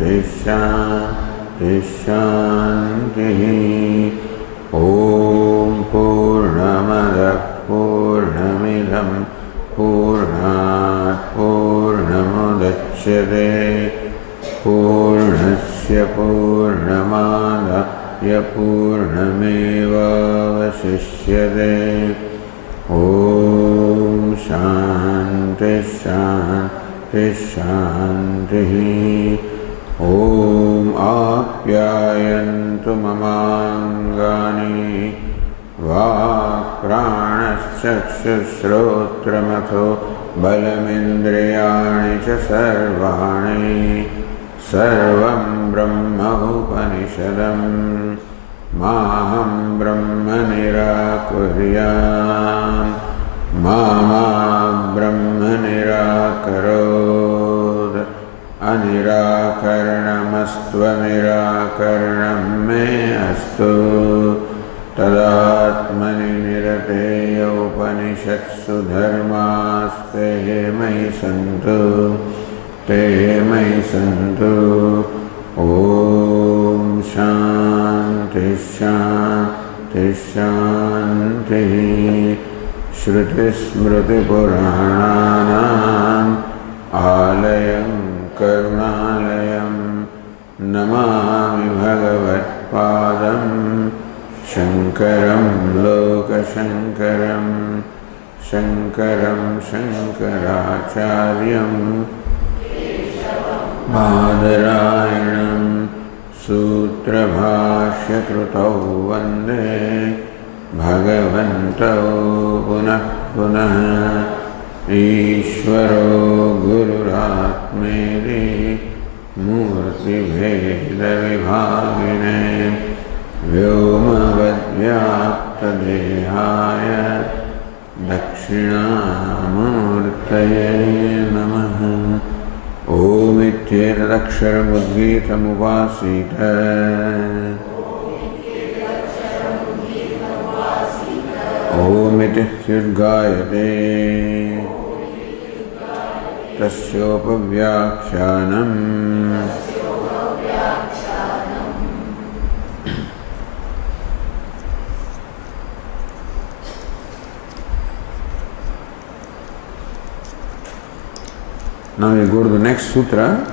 शांति शांति। ओम पूर्णमदः पूर्णमिदं पूर्णात् पूर्णमुदच्यते पूर्णस्य पूर्णमादाय पूर्णमेवावशिष्यते। ओम शांति शांति शांति। ओम आप्यायन्तु ममाङ्गानि वाक्प्राणश्चक्षुश्रोत्रमथो बलमिन्द्रियाणि च सर्वाणि सर्वं ब्रह्म उपनिषदं माहं ब्रह्म निराकुर्याम् मा ब्रह्म निराकरोत् अनिराकरणमस्त्वनिराकरणं मे अस्तु। तदात्मनि निरतेय उपनिषत्सु धर्मास्ते मयि सन्तु ते मयि सन्तु। ओम शांति शांति शांति। श्रुतिस्मृतिपुराणानाम् आलयं करुणालयं नमामि भगवत्पादं शङ्करं लोकशङ्करं शङ्करं शङ्कराचार्यं बादरायणं सूत्रभाष्यकृतौ वन्दे भगवन्तौ पुनः पुनः। ईश्वरो गुरुरात्मेति मूर्तिभेदविभागिने व्योमवद्व्याप्तदेहाय दक्षिणामूर्तये नमः। ओमित्येतदक्षरमुद्गीतमुपासीत ओमिति ह्युद्गायते तस्योपव्याख्यानम्। Now we go to the next sutra.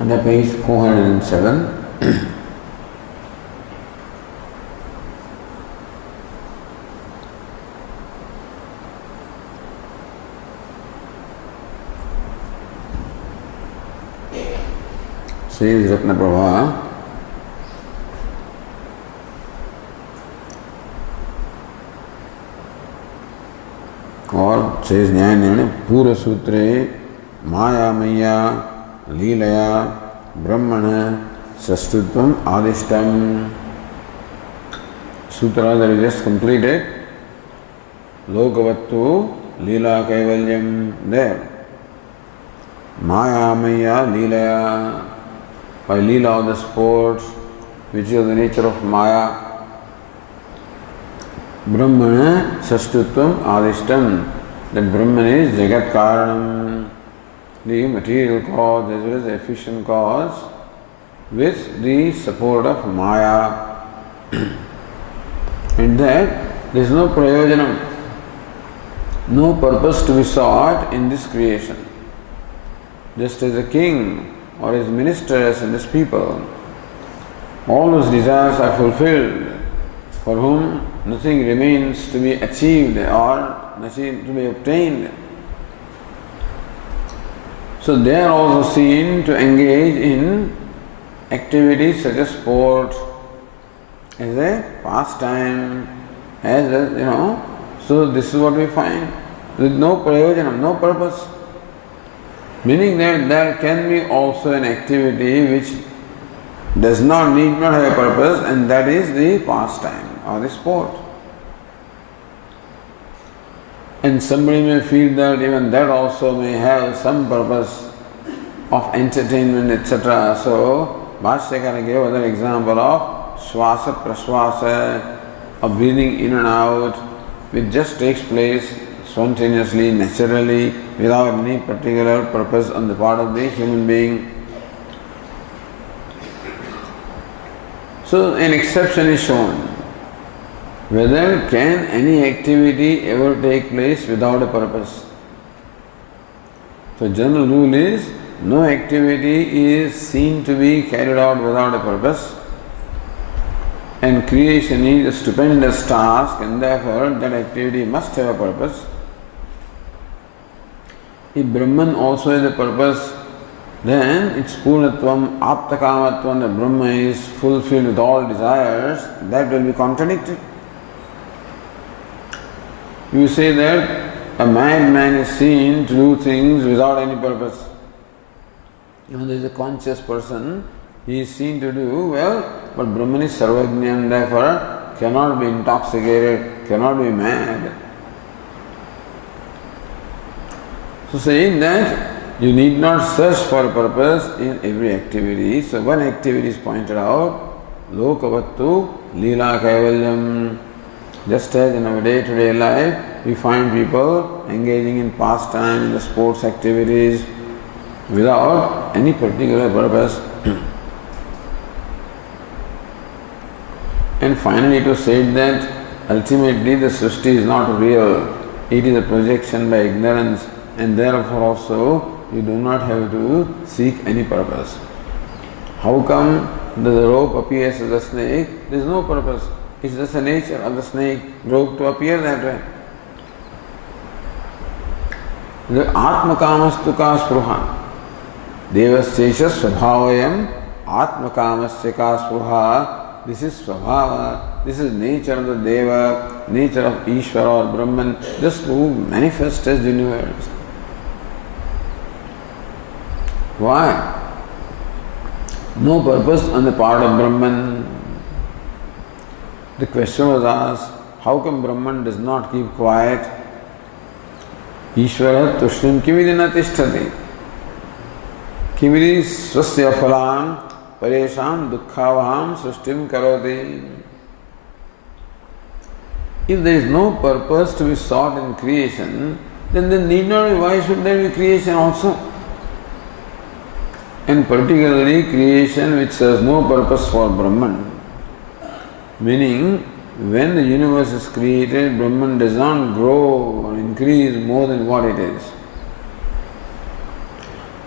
On the page 407. Says Ratnaprabha, or says Nyaya Pura Sutre Maya Maya Leelaya Brahmana Sastutvam Adishtam. Sutra that is just completed. Lokavattu Leela Kaivalyam there. Maya Maya Leelaya, by Leela of the sports, which is the nature of Maya. Brahmana Sastutvam Adishtam, that Brahman is Jagat Karanam, the material cause as well as the efficient cause, with the support of Maya. And that there is no prayojanam, no purpose to be sought in this creation. Just as a king or his ministers and his people, all those desires are fulfilled, for whom nothing remains to be achieved or nothing to be obtained. So they are also seen to engage in activities such as sport, as a pastime, as a, so this is what we find, with no prayojanam, no purpose. Meaning that there can be also an activity which does not need not have a purpose, and that is the pastime or the sport. And somebody may feel that even that also may have some purpose of entertainment, etc. So, Bhashyakara gave another example of swasa praswasa, of breathing in and out, which just takes place spontaneously, naturally, without any particular purpose on the part of the human being. So, an exception is shown. Whether can any activity ever take place without a purpose? So, general rule is no activity is seen to be carried out without a purpose, and creation is a stupendous task, and therefore that activity must have a purpose. If Brahman also has a purpose, then its Purnatvam, Aptakamatvam, the Brahma is fulfilled with all desires, that will be contradicted. You say that a madman is seen to do things without any purpose. Even though he is a conscious person, he is seen to do well, but Brahman is Sarvajna and therefore cannot be intoxicated, cannot be mad. So saying that you need not search for a purpose in every activity. So one activity is pointed out, Lokavattu Leela Kaivalyam. Just as in our day-to-day life, we find people engaging in pastime, in the sports activities, without any particular purpose. And finally it was said that ultimately the Srishti is not real, it is a projection by ignorance, and therefore also you do not have to seek any purpose. How come the rope appears as a snake? There is no purpose. It's just the nature of the snake rope to appear that way. The Atmakamastu ka spruha. Devasesha svabhavayam Atmakamasya ka spruha. This is svabhava. This is nature of the Deva, nature of Ishvara or Brahman, just to manifest as the universe. Why? No purpose on the part of Brahman. The question was asked, how come Brahman does not keep quiet? Ishvara tushrim kividina tishtati. Kividi swasya phalam paresham dukkhavaham srishtim karoti. If there is no purpose to be sought in creation, then there need not be, why should there be creation also? And particularly creation which serves no purpose for Brahman. Meaning, when the universe is created, Brahman does not grow or increase more than what it is.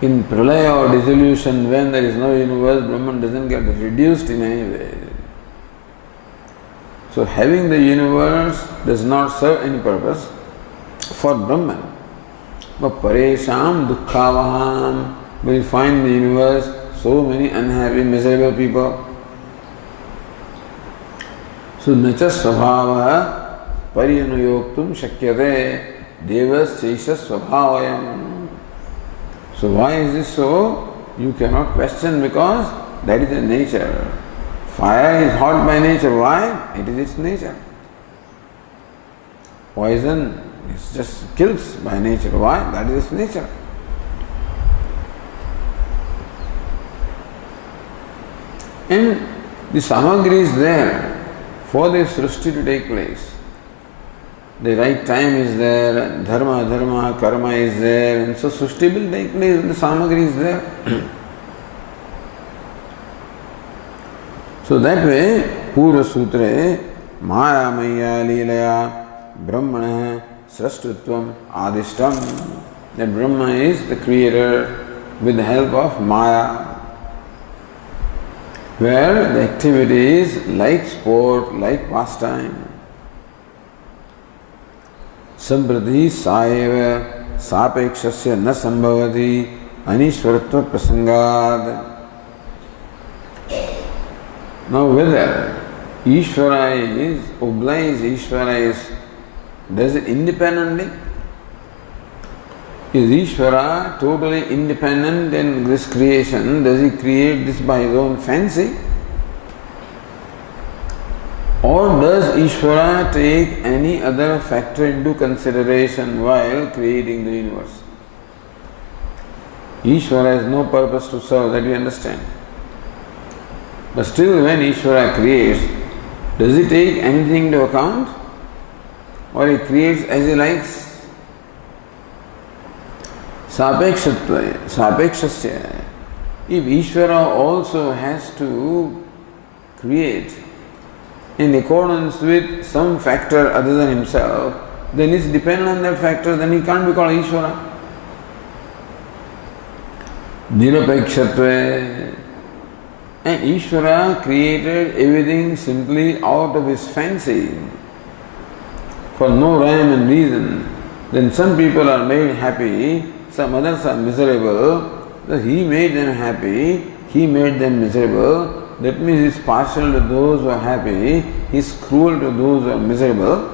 In pralaya or dissolution, when there is no universe, Brahman doesn't get reduced in any way. So having the universe does not serve any purpose for Brahman. But paresham dukkhavaham, we find the universe so many unhappy, miserable people. So nacha svabhava pariyanuyoktum shakyate devasesha svabhavayam. So why is this so? You cannot question, because that is the nature. Fire is hot by nature. Why? It is its nature. Poison is just kills by nature. Why? That is its nature. And the samagri is there for the srishti to take place. The right time is there, dharma, karma is there, and so srishti will take place when the samagri is there. So that way, Purva Sutre, Maya Maya Leelaya, Brahmana, Srashtutvam, Adishtam. That Brahma is the creator with the help of Maya, where the activity is like sport, like pastime. Samprati saeva sapekshasya na sambhavati anishwaratva prasangad. Now whether Ishvara is obliged, Ishvara is, does it independently, Is Ishvara totally independent in this creation? Does he create this by his own fancy? Or does Ishvara take any other factor into consideration while creating the universe? Ishvara has no purpose to serve, that we understand. But still, when Ishvara creates, does he take anything into account? Or he creates as he likes? Sapekshasya. If Ishvara also has to create in accordance with some factor other than himself, then he's dependent on that factor, then he can't be called Ishvara. Nirapekshatva. And Ishvara created everything simply out of his fancy, for no rhyme and reason. Then some people are made happy, some others are miserable. So he made them happy, he made them miserable. That means he is partial to those who are happy, he is cruel to those who are miserable.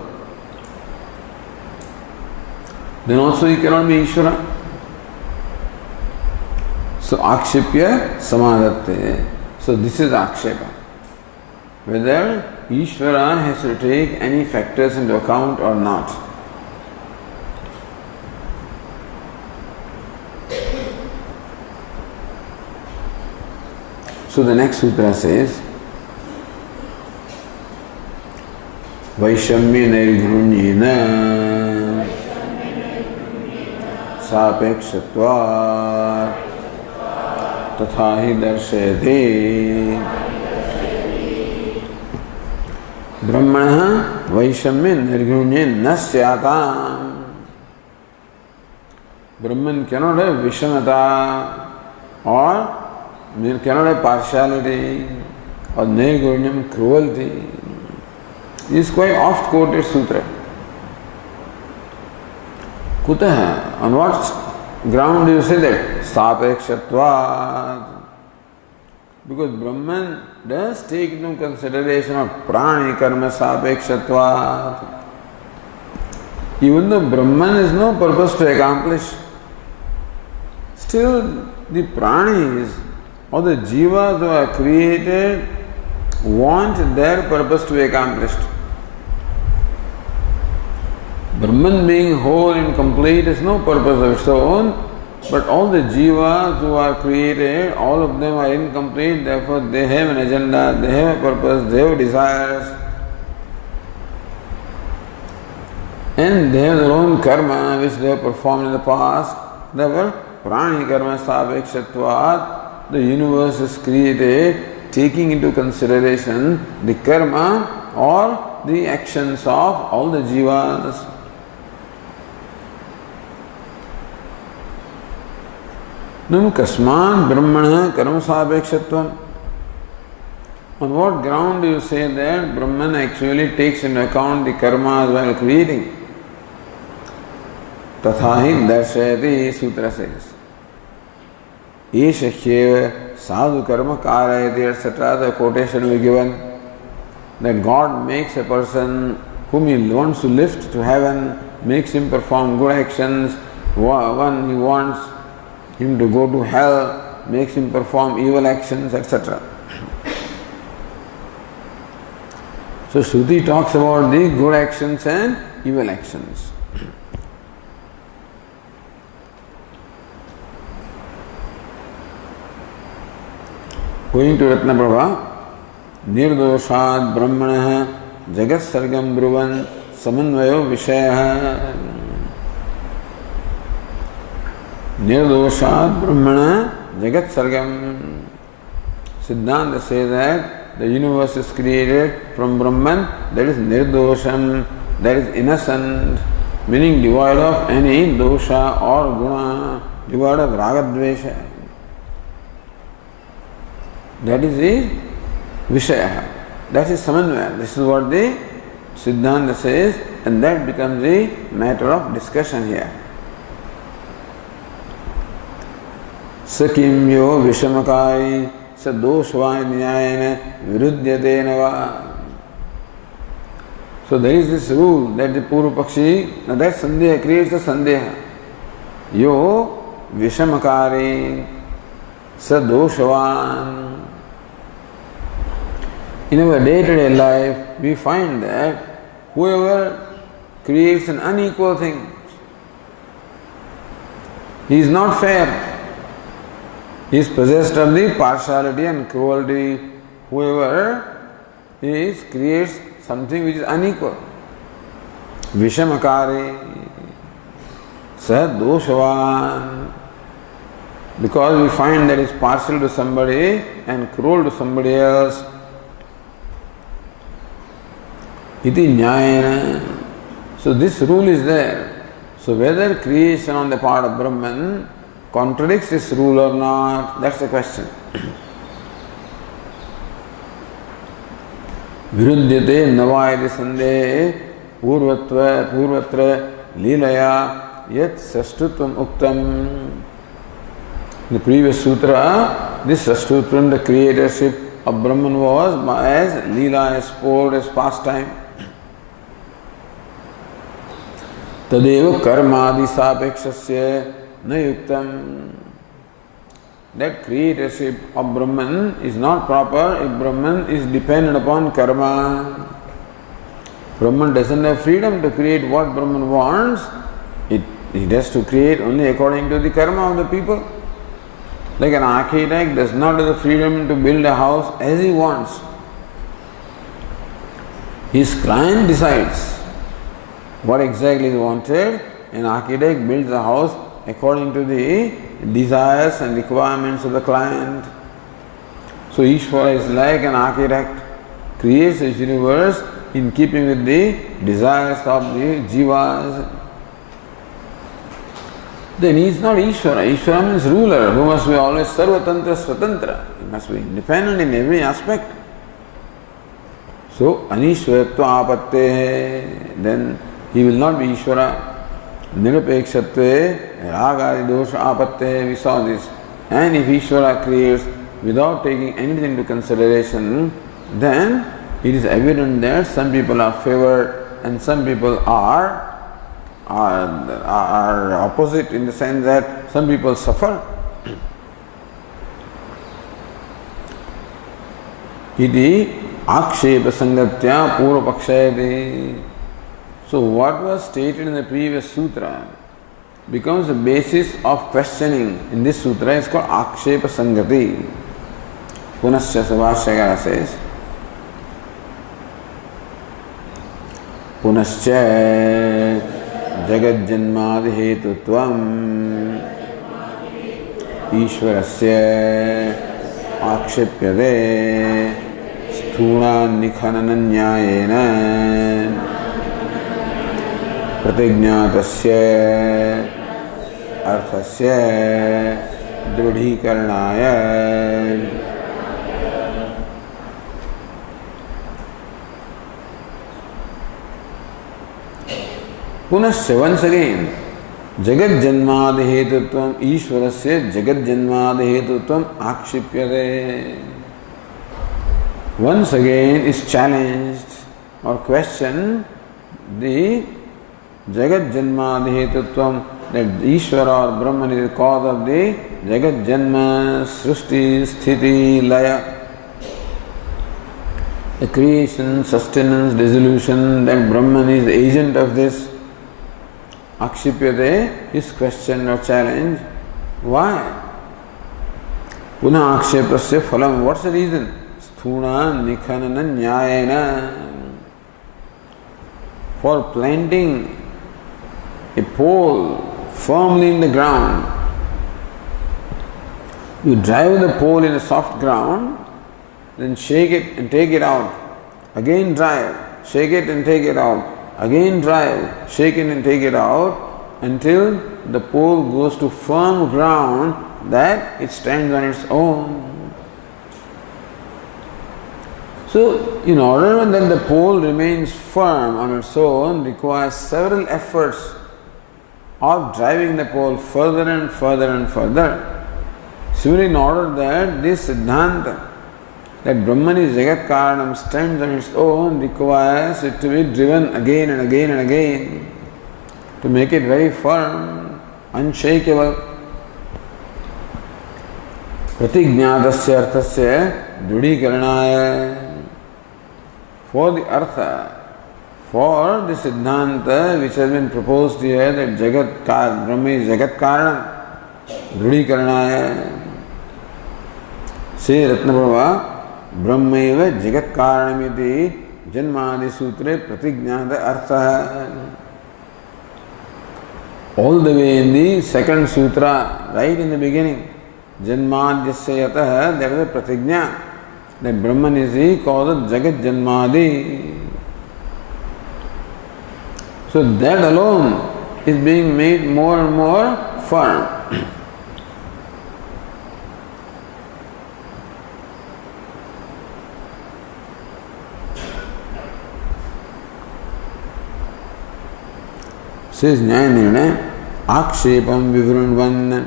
Then also he cannot be Ishvara. So akshipya samadatte. So this is akshepa. Whether Ishvara has to take any factors into account or not. So the next sutra says, Vaishamya nirgunyena sapekshatva tatha hi darshayate brahmana vaishamya nirgunyena syatam. Brahman cannot have vishamata or cannot have partiality or nirgunyam, cruelty. This is quite oft quoted sutra. Kutaha, on what ground do you say that? Sapekshatvat. Because Brahman does take into consideration of prani karma sapekshatvat. Even though Brahman has no purpose to accomplish, still the pranis or the jivas who are created want their purpose to be accomplished. Brahman being whole and complete has no purpose of its own, but all the jivas who are created, all of them are incomplete, therefore they have an agenda, they have a purpose, they have desires, and they have their own karma which they have performed in the past. Therefore, prani karma sapekshatvat. The universe is created taking into consideration the karma or the actions of all the jivas. Nam kasman brahmana karma sapekshatvam. On what ground do you say that Brahman actually takes into account the karmas while creating? Tathahi darshayati, sutra says. Eshahyeva sadhu karma karayati, etc. The quotation will be given that God makes a person whom he wants to lift to heaven, makes him perform good actions. One he wants him to go to hell, makes him perform evil actions, etc. So Shruti talks about the good actions and evil actions. Going to Ratnaprabha, Nirdoshat Brahmanah Jagat Sargam Bruvan Samanvayo Vishayah. Nirdoshat Brahmanah Jagat Sargam. Siddhanta says that the universe is created from Brahman, that is Nirdosham, that is innocent, meaning devoid of any dosha or guna, devoid of ragadvesha. That is the Vishaya. That is Samanvaya. This is what the Siddhanta says, and that becomes the matter of discussion here. Sakim yo vishamakari sa doshva nyayana viruddhyatena va. So there is this rule that the Purva Pakshi, that Sandeha creates a Sandeha. Yo Vishamakari Sadoshavan. In our day-to-day life, we find that whoever creates an unequal thing, he is not fair. He is possessed of the partiality and cruelty. Whoever creates something which is unequal. Vishamakari Sadoshavan. Because we find that is partial to somebody and cruel to somebody else. Iti Nyayana. So this rule is there. So whether creation on the part of Brahman contradicts this rule or not, that's the question. Viruddhyate navayati sandehe purvatra lilaya yat sashtutvam uktam. In the previous sutra, this sashtutvam, the creatorship of Brahman, was as lila, as sport, as pastime. Tadeva karmadi sapekshasya na yuktam. That creatorship of Brahman is not proper if Brahman is dependent upon karma. Brahman doesn't have freedom to create what Brahman wants. It has to create only according to the karma of the people. Like an architect does not have the freedom to build a house as he wants. His client decides what exactly is wanted. An architect builds a house according to the desires and requirements of the client. So Ishvara is like an architect, creates his universe in keeping with the desires of the jivas. Then he is not Ishvara. Ishvara means ruler, who must be always sarvatantra swatantra. He must be independent in every aspect. So anishvaratva apatte, then he will not be Ishvara. Nirapekshatve ragadi dosha apatte, we saw this. And if Ishvara creates without taking anything into consideration, then it is evident that some people are favored and some people are opposite, in the sense that some people suffer. Iti akshepa sangatya purva pakshayati. So what was stated in the previous sutra becomes the basis of questioning in this sutra. Is called akshepa sangati. Punascha Subhashyakara says, Punascha jagat janmadi hetutvam Ishvarasya akshepyade sthuna nikhanana nyayena प्रतिज्ञातस्य अर्थस्य दृढ़ीकरणाय. पुनश्च once again, जगत जन्मादि हेतुत्वम ईश्वरस्य जगत जन्मादि हेतुत्वम आक्षिप्यते. Once again is challenged or questioned the Jagat Janmadi Hetutvam, that Ishvara or Brahman is the cause of the Jagat Janma, Srishti, Sthiti, Laya. The creation, sustenance, dissolution, that Brahman is the agent of this. Akshipyate is questioned or challenged. Why? Puna akshepasya phalam. What's the reason? Sthuna nikhanana nyayena. For planting a pole firmly in the ground, you drive the pole in a soft ground, then shake it and take it out. Again drive, shake it and take it out. Again drive, shake it and take it out, until the pole goes to firm ground that it stands on its own. So, in order that the pole remains firm on its own, requires several efforts of driving the pole further and further and further. Similarly, in order that this Siddhanta, that Brahman is Jagat Karanam, stands on its own, requires it to be driven again and again and again to make it very firm. unshakable. Pratignatasya arthasya dhrudikaranaya. For the artha, for the siddhanta which has been proposed here, that Brahma is Jagat Karanam, dhrudikaranaya. Say Ratnaprabha, Brahmaiva Jagat Karanamiti Janmadi Sutre Pratignata Artha. All the way in the second sutra, right in the beginning, Janmadhyasya Yataha, there is a Pratigna, that Brahman is the cause of Jagat Janmadi. So that alone is being made more and more firm. Says Nyayanirna, Akshepam Vivruṇvan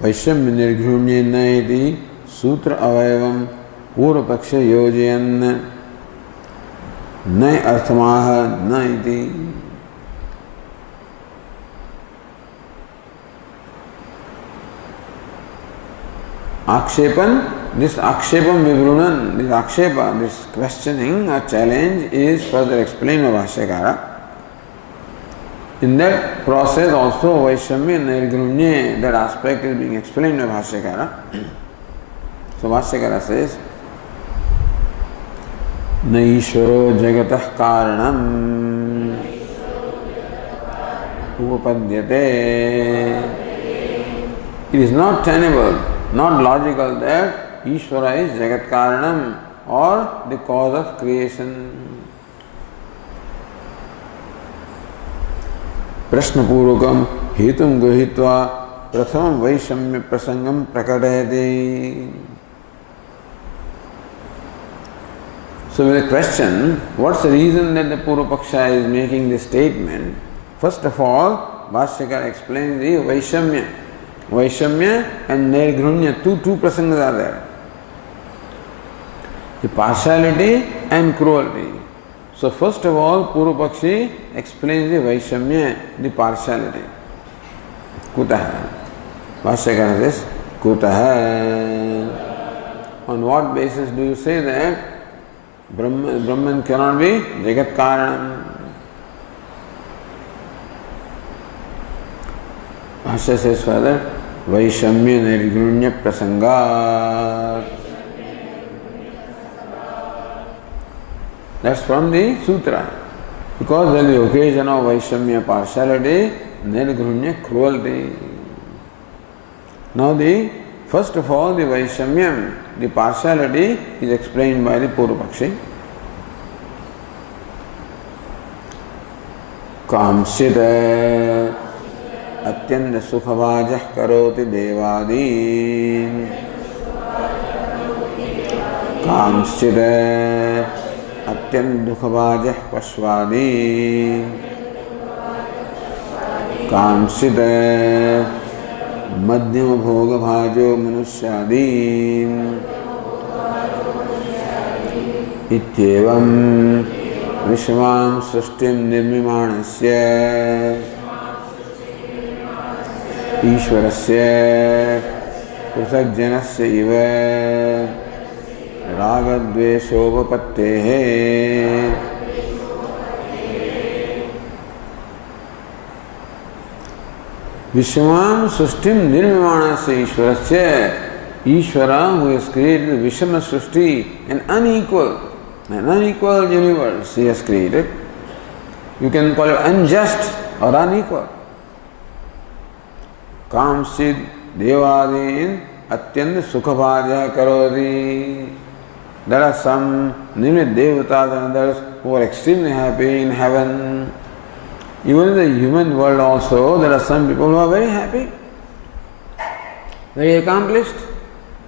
Vaishyamya Nirghrunyena iti Sutra Avayavam Purvapaksha Yojayan Nai Arthamaha Naiti. Akshepan, this Akshepam Vivruṇan, this Akshepa, this questioning or challenge is further explained by Bhashyakara. In that process also Vaishyamya Nirgrunye, that aspect is being explained by Bhashyakara. So Bhashyakara says, Naishvaro Jagatah Karanam Upapadyate. It is not tenable, not logical that Ishvara is Jagat Karanam or the cause of creation. प्रश्नपूर्वकम हेतुम गृहीत्वा प्रथम वैषम्य प्रसंगम प्रकटयते. So with a question, what's the reason that the Purvapaksha is making this statement? First of all, Bhashyakara explains the Vaishamya. Vaishamya and Nirgrunya, two prasangas are there. The partiality and cruelty. So first of all, Purvapakshi explains the Vaishamya, the partiality. Kutaha. Bhashyakara says, Kutaha. On what basis do you say that Brahman cannot be Jagat Karanam? Bhashya says further, Vaishamya Nirgunya Prasangat. That's from the sutra. Because on the occasion of Vaishamya partiality, Nirgunya cruelty. Now first of all, the Vaishamyam, the partiality is explained by the Purvapakshi. Kamsita atyanta sukhavajah karoti devadi. Kamsita atyanta dukhavajah pashvadi. Kamsita मध्यम भोग भाजो मनुष्यादि इत्येवं विश्वां सृष्टिं निर्मिमाणस्य ईश्वरस्य पृथग्जनस्य इव रागद्वेषोपपत्तेः Vishwam Sustim Nirmimanasya Ishwarasya. Ishvara, who has created the Vishama Sushti, an unequal universe he has created. You can call it unjust or unequal. Kamsid Devadin Atyanta Sukhabhaja Karodi. There are some Nimit Devatas and others who are extremely happy in heaven. Even in the human world also, there are some people who are very happy, very accomplished,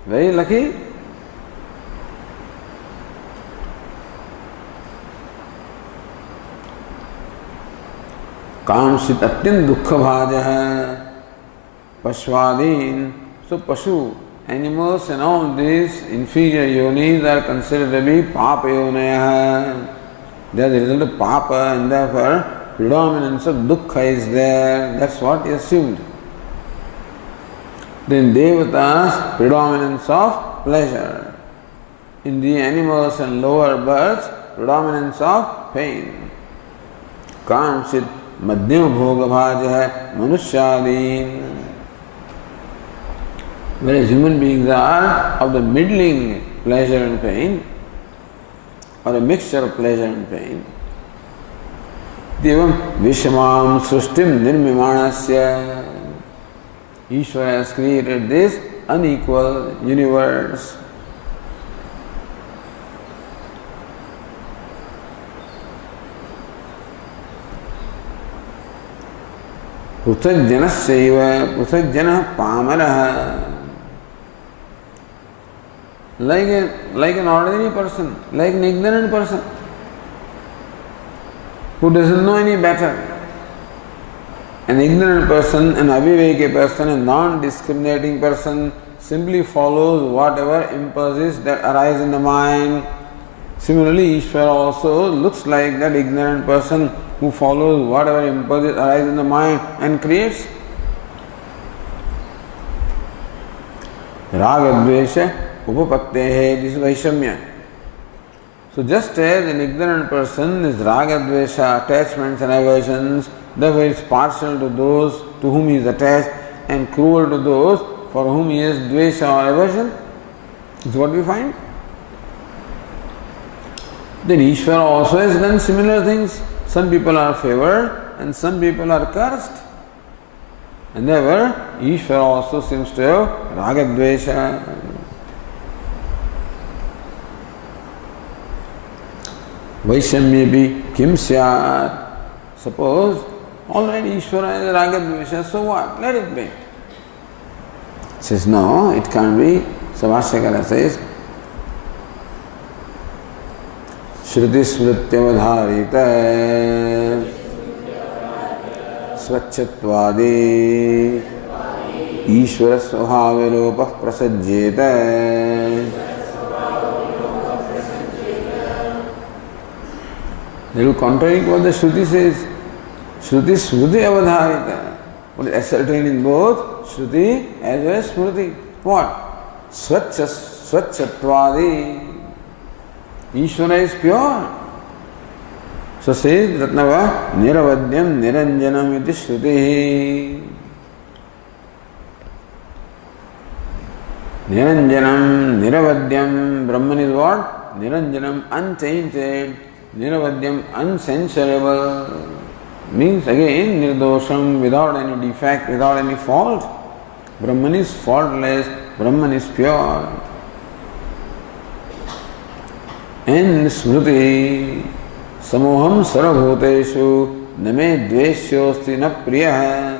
very lucky. Kamsit atyant dukkha bhajah pashvadin. So pashu, animals and all these inferior yonis are considered to be papa yonaya. They are the result of papa and therefore predominance of dukkha is there. That's what he assumed. then Devatas, predominance of pleasure. In the animals and lower birds, predominance of pain. Kamsit madhyam bhoga bhaj hai manusyadin. Whereas human beings are of the middling pleasure and pain, or a mixture of pleasure and pain. Devam Vishamam Srishtim Nirmimanasya. Ishvara has created this unequal universe. Pruthak Janasyaiva Pruthak Jana Pamaraha. Like an ordinary person, like an ignorant person who doesn't know any better. An ignorant person, an aviveki person, a non-discriminating person simply follows whatever impulses that arise in the mind. Similarly, Ishvara also looks like that ignorant person who follows whatever impulses arise in the mind and creates. Ragadvesha Upapattehe, this is Vaishamya. So just as an ignorant person is ragadvesha, attachments and aversions, therefore is partial to those to whom he is attached and cruel to those for whom he is dvesha or aversion. This is what we find. Then Ishvara also has done similar things. Some people are favored and some people are cursed. And therefore Ishvara also seems to have ragadvesha. Vaishamyepi kim syat. Suppose already Ishvara is ragadvesha, so what? Let it be. Says no, it can't be. Savashyakara says Shruti smrityavadharita svacchatvadi Ishvara svabhavilopah prasajjeta. They will contradict what the Shruti says. Shruti Smriti Avadharita. What is ascertained in both Shruti as well as Smriti. What? Swacchatvadi. Ishvara is pure. So says Ratnava Niravadyam Niranjanam iti Shruti. Niranjanam, Niravadyam. Brahman is what? Niranjanam, untainted. Niravadyam, uncensorable, means again nirdosham, without any defect, without any fault. Brahman is faultless, Brahman is pure. And Smriti, samoham sarvabhuteshu name dveshyosti na priya.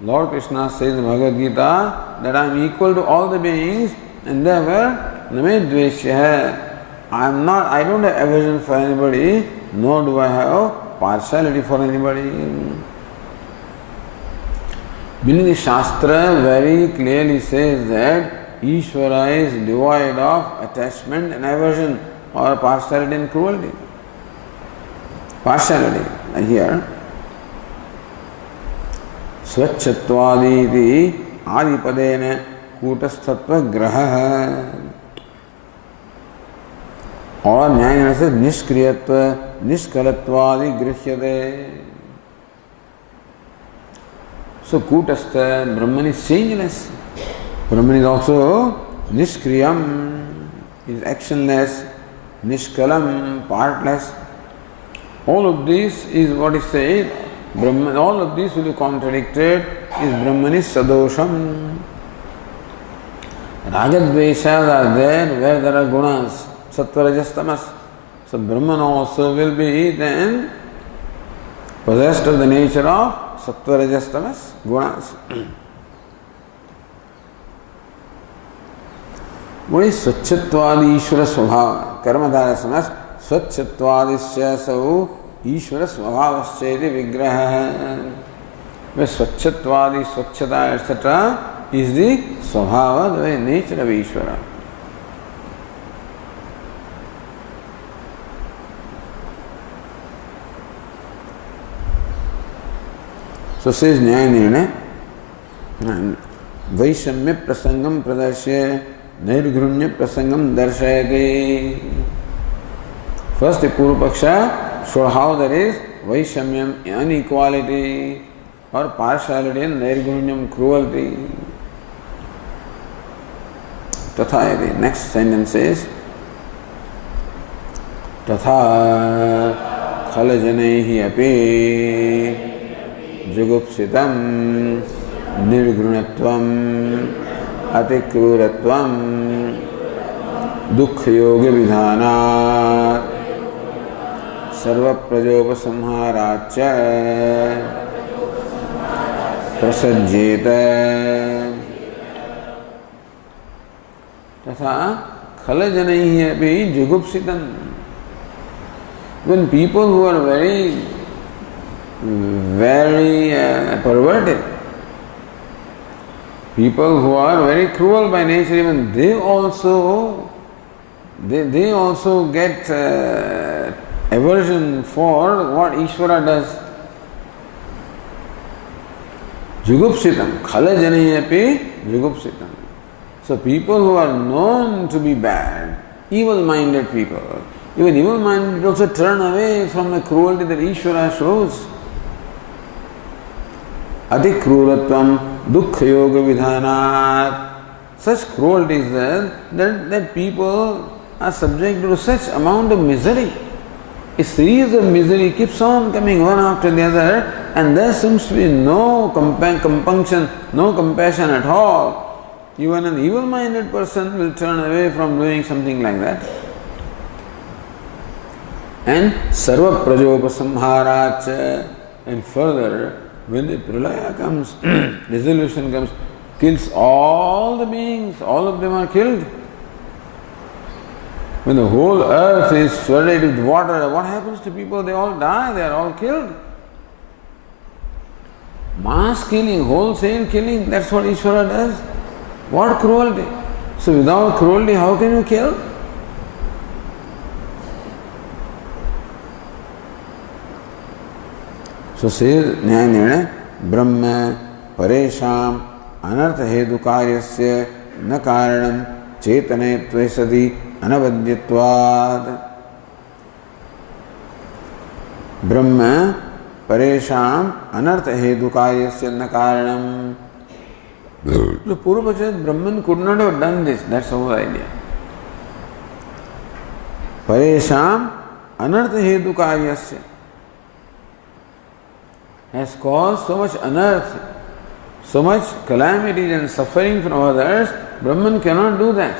Lord Krishna says in Bhagavad Gita that I am equal to all the beings and therefore name dveshya. I don't have aversion for anybody, nor do I have partiality for anybody. Meaning the Shastra very clearly says that Ishvara is devoid of attachment and aversion or partiality and cruelty. Partiality, here. Swacchatvadi adipadena kutastatva graha. और न्याय से निष्क्रियत्व निष्कलत्वादि गृह्यते. So Kutastha, Brahman is changeless. Brahman is also Nishkriyam, is actionless, Nishkalam, partless. All of this is what is said. Brahman, all of this will be contradicted. Is Brahman is Sadosham. Ragadveshas are there where there are gunas. Sattva, Rajas, Tamas. So Brahman also will be then possessed of the nature of Sattva, Rajas, Tamas, gunas. What is Swacchatvadi Ishvara Svabhava? Karmadhara Samas Swacchatvadisya Sau Ishvara Svabhavasya Vigraha. Where Swacchatvadi, Swachchata, etc. is the Svabhava, the very nature of Ishvara. So says Nyaya Nirnaya, वैषम्य प्रसंगम प्रदर्श्य नैर्घृण्य प्रसंगम दर्शयति. First, the Purva Paksha showed how there is Vaishamyam, inequality, or partiality, and Nirgunyam, cruelty. Tatha, the next sentence is Tatha Khalajanaihi api Jugupsitam Nirgunatvam Atikruratvam Dukha Yoga Vidhanat सर्व प्रजोपसंहाराच्च प्रसज्जेत. तथा खलजनैः अपि जुगुप्सितं. When people who are very perverted, people who are very cruel by nature, even they also get aversion for what Ishvara does. Jugupsitam, khalajanayapi jugupsitam. So people who are known to be bad, evil-minded people, even evil-minded also turn away from the cruelty that Ishvara shows. Adikruratvam dukkha yoga vidhanat. Such cruelty is that people are subject to such amount of misery. A series of misery keeps on coming one after the other, and there seems to be no compunction, no compassion at all. Even an evil-minded person will turn away from doing something like that. And sarva prajopasamharacha. And further, when the pralaya comes, dissolution comes, kills all the beings, all of them are killed. When the whole earth is flooded with water, what happens to people? They all die, they are all killed. Mass killing, wholesale killing, that's what Ishvara does. What cruelty? So without cruelty, how can you kill? So says Nyaya Brahma Paresham Anartha Hedu Karyasya Na Karanam Chetane Tvesadi Anavadyatvad. Brahma Paresham Anartha Hedu Karyasya Na Karanam. The Purva Brahman could not have done this. That's the whole idea. Paresham Anartha Hedu Karyasya has caused so much anarth, so much calamity and suffering from others. Brahman cannot do that.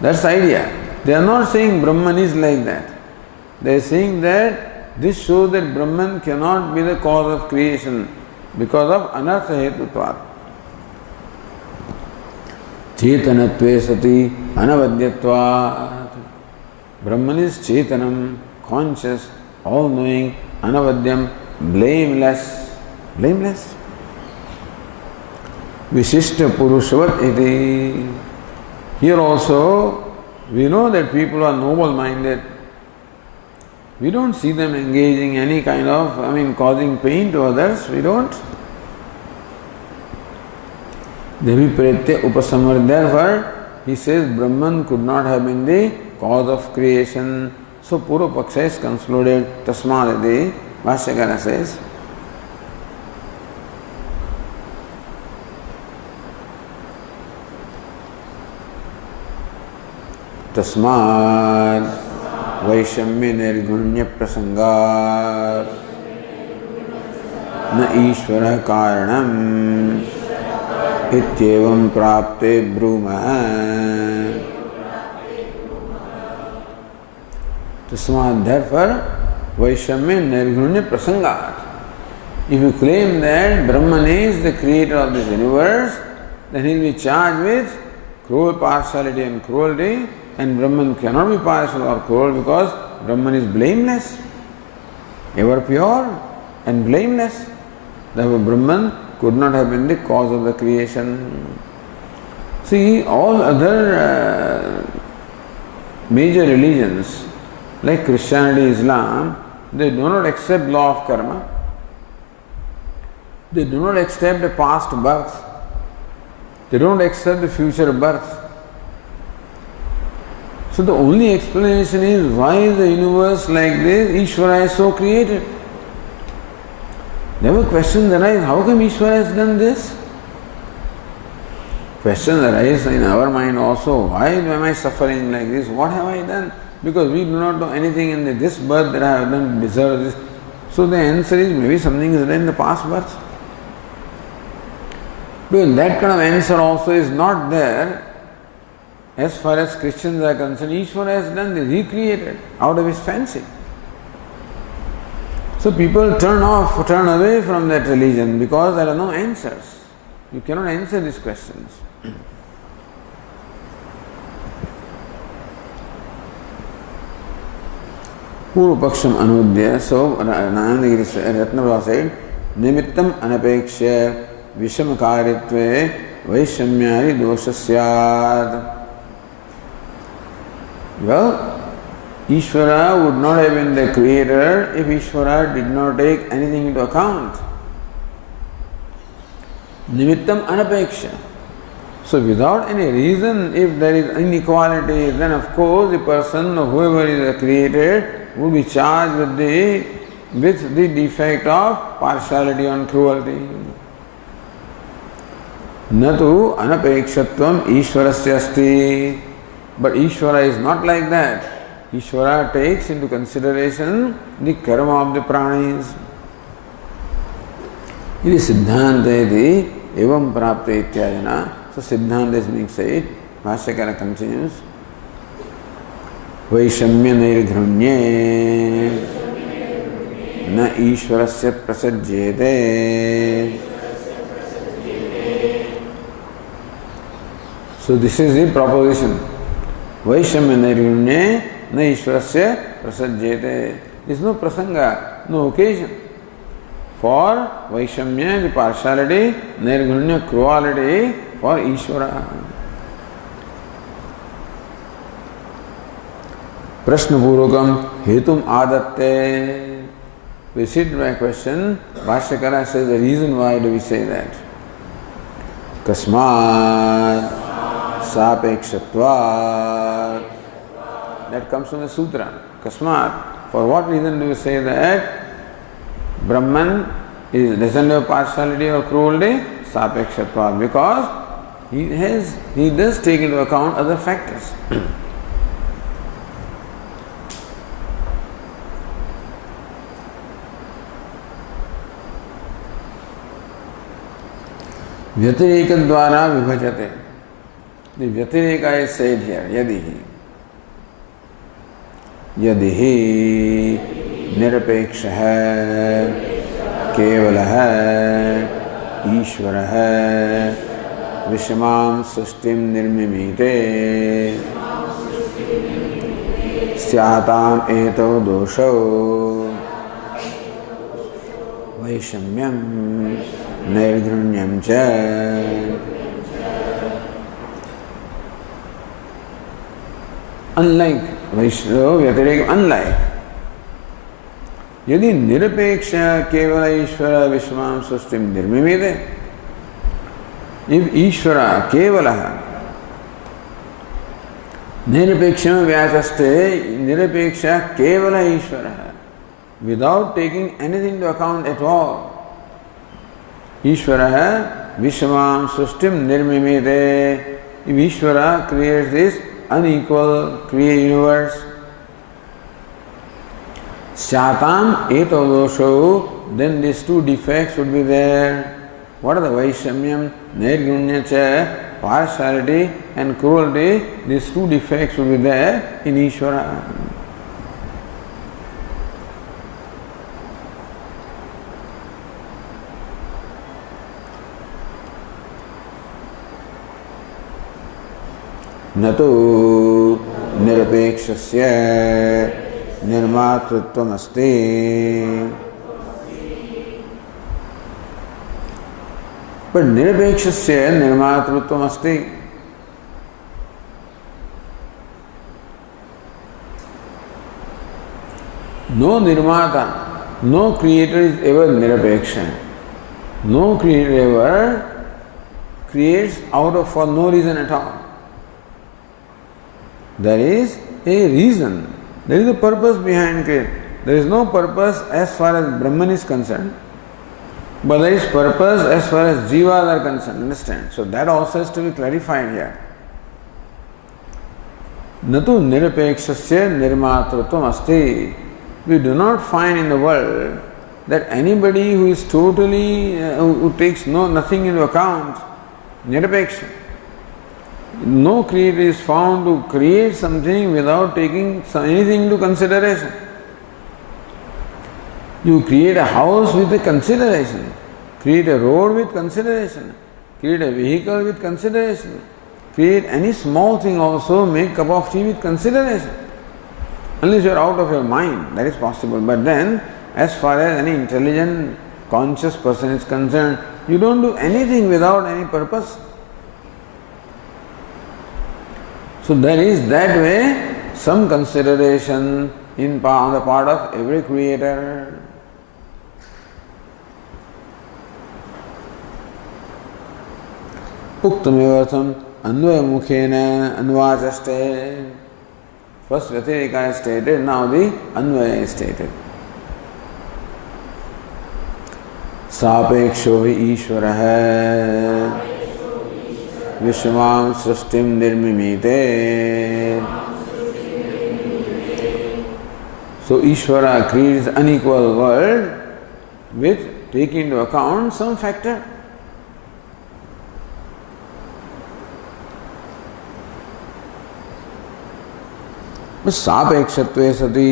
That's the idea. They are not saying Brahman is like that. They are saying that this shows that Brahman cannot be the cause of creation because of anartha hetutvat. Chetanatve sati anavadyatvat. Brahman is chetanam, conscious, all-knowing, anavadyam, blameless. Blameless. Vishishta purushavat iti. Here also, we know that people are noble-minded. We don't see them engaging any kind of, causing pain to others. We don't. Devi Pretya Upasamar. Therefore, he says Brahman could not have been the cause of creation. So Purva Paksha is concluded. Tasmadati. Bhashyakara says, Tasmad Vaishamya Nirgunya Prasangar Na Ishvara Karanam Ityevam Prapte Bruma. Tasmad, therefore, Vaishamya Nirgunya Prasangar. If you claim that Brahman is the creator of this universe, then he will be charged with cruel partiality and cruelty. And Brahman cannot be partial or cruel because Brahman is blameless, ever pure and blameless. Therefore Brahman could not have been the cause of the creation. See, all other major religions like Christianity, Islam, they do not accept law of karma. They do not accept the past birth. They don't accept the future birth. So the only explanation is why is the universe like this? Ishvara is so created. Never questions arise, how come Ishvara has done this? Questions arise in our mind also, why am I suffering like this? What have I done? Because we do not know anything in this birth that I have done to deserve this. So the answer is maybe something is done in the past birth. Because that kind of answer also is not there. As far as Christians are concerned, Ishvara has done this, he created out of his fancy. So people turn away from that religion because there are no answers. You cannot answer these questions. Purupaksham anudya, so Nandagiri Ratnabha said, Nimittam anapekshya vishamakaritve vaishamyari doshasyad. Well, Ishvara would not have been the creator if Ishvara did not take anything into account. Nimittam anapeksha. So without any reason, if there is inequality, then of course the person or whoever is created would be charged with the defect of partiality and cruelty. Natu anapekshatvam Ishvarasya asti. But Ishvara is not like that. Ishvara takes into consideration the karma of the pranis. It is Siddhanta iti evam prapta ityajana. So Siddhanta is being said. Bhashyakara continues. Vaishamya nirghrunye na Ishvarasya prasajyete. So this is the proposition. Vaishamya nirghrunye na Ishvarasya prasajyete. There is no prasanga, no occasion for Vaishamya, the partiality, nirghunya, cruelty for Ishvara. Prashna Purvakam hetum adatte. We sit by question, Bhashyakara says the reason why do we say that. Kasmat sapekshatvat. That comes from the sutra. Kasmat. For what reason do you say that Brahman doesn't have partiality or cruelty? Sapekshatvat. Because he does take into account other factors. Vyatireka dvara vibhajate. The Vyatireka is said here, yadihi nirapekshaha kevalaha ishvaraha vishamam sustim nirmimite syatam eto dosho vaishamyam nirghunyam cha. Unlike Vaishnava, Vyatireka, unlike. Yadi nirapeksha kevala Ishvara vishmam sustim nirmimite. If Ishvara kevala nirapeksham vyasaste nirapeksha kevala Ishvara, without taking anything into account at all, Ishvara vishmam sustim nirmimite. If Ishvara creates this unequal universe, Syatam eto dosho, then these two defects would be there. What are the Vaishamyam, Nirgunya cha, partiality and cruelty? These two defects would be there in Ishvara. Natu nirapekshasya nirmatritvam asti. But nirapekshasya nirmatritvam asti. No nirmata, no creator is ever nirapeksha. No creator ever creates out of for no reason at all. There is a reason. There is a purpose behind creation. There is no purpose as far as Brahman is concerned, but there is purpose as far as jivas are concerned. Understand? So that also has to be clarified here. Natu nirapekshasya nirmatratvam asti. We do not find in the world that anybody who is totally, who takes nothing into account, nirapeksha. No creator is found to create something without taking anything into consideration. You create a house with a consideration, create a road with consideration, create a vehicle with consideration, create any small thing also, make cup of tea with consideration. Unless you are out of your mind, that is possible. But then, as far as any intelligent, conscious person is concerned, you don't do anything without any purpose. So there is that way some consideration on the part of every creator. Uktamevartham anvaya mukhena anvachaste. First Vyatirika is stated, now the Anvaya is stated. Sapeksho hi Ishvaraha Vishwam Srishtim Nirmimite. So Ishvara creates unequal world with taking into account some factor. सापेक्षत्वे सति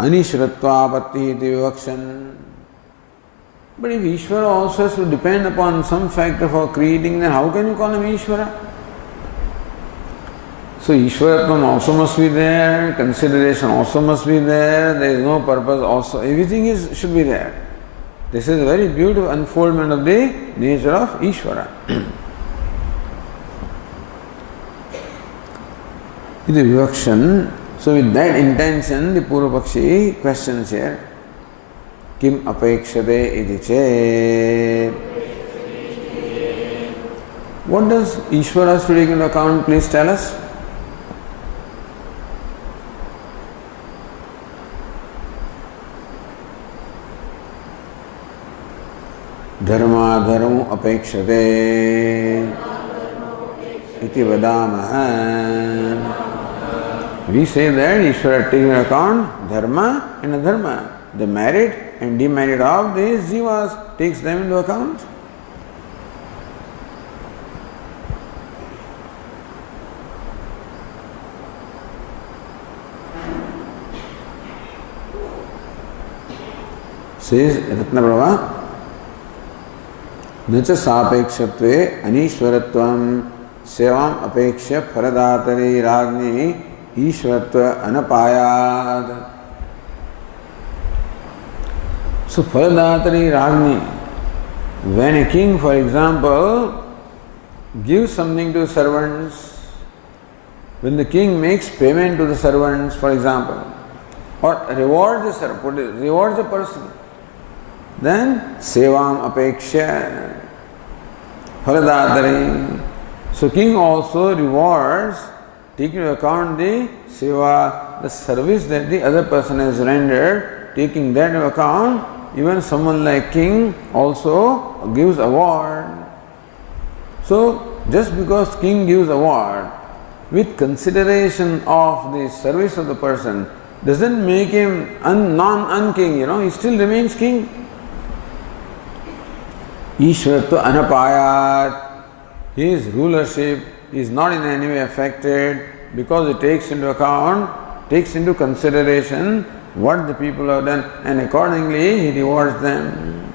अनिश्वरत्वापत्ति इति विवक्षन्. But if Ishvara also has to depend upon some factor for creating, then how can you call him Ishvara? So Ishvaratvam also must be there, consideration also must be there, there is no purpose also, everything should be there. This is a very beautiful unfoldment of the nature of Ishvara. Iti vivakshan. So with that intention, the Purva Pakshi questions here. Kim apekshate iti chet. What does Ishvara has to take into account? Please tell us. Dharma dharmu apekshate iti vadamaha. We say that Ishvara takes into account dharma and adharma. The merit and demerit of these jivas, takes them into account. Says Ratnaprabha, Nacha sapekshaptve anishwaratvam sevam apeksha pharadatari ragni ishwaratva anapayad. So pharadatari ragni, when a king, for example, gives something to servants, when the king makes payment to the servants, for example, or rewards the person, then sevam apeksha pharadatari. So king also rewards, taking into account the seva, the service that the other person has rendered, taking that into account, even someone like king also gives award. So just because king gives award with consideration of the service of the person doesn't make him non-king, he still remains king. Ishvaratva anapayat, his rulership is not in any way affected because it takes into account, takes into consideration what the people have done, and accordingly he rewards them.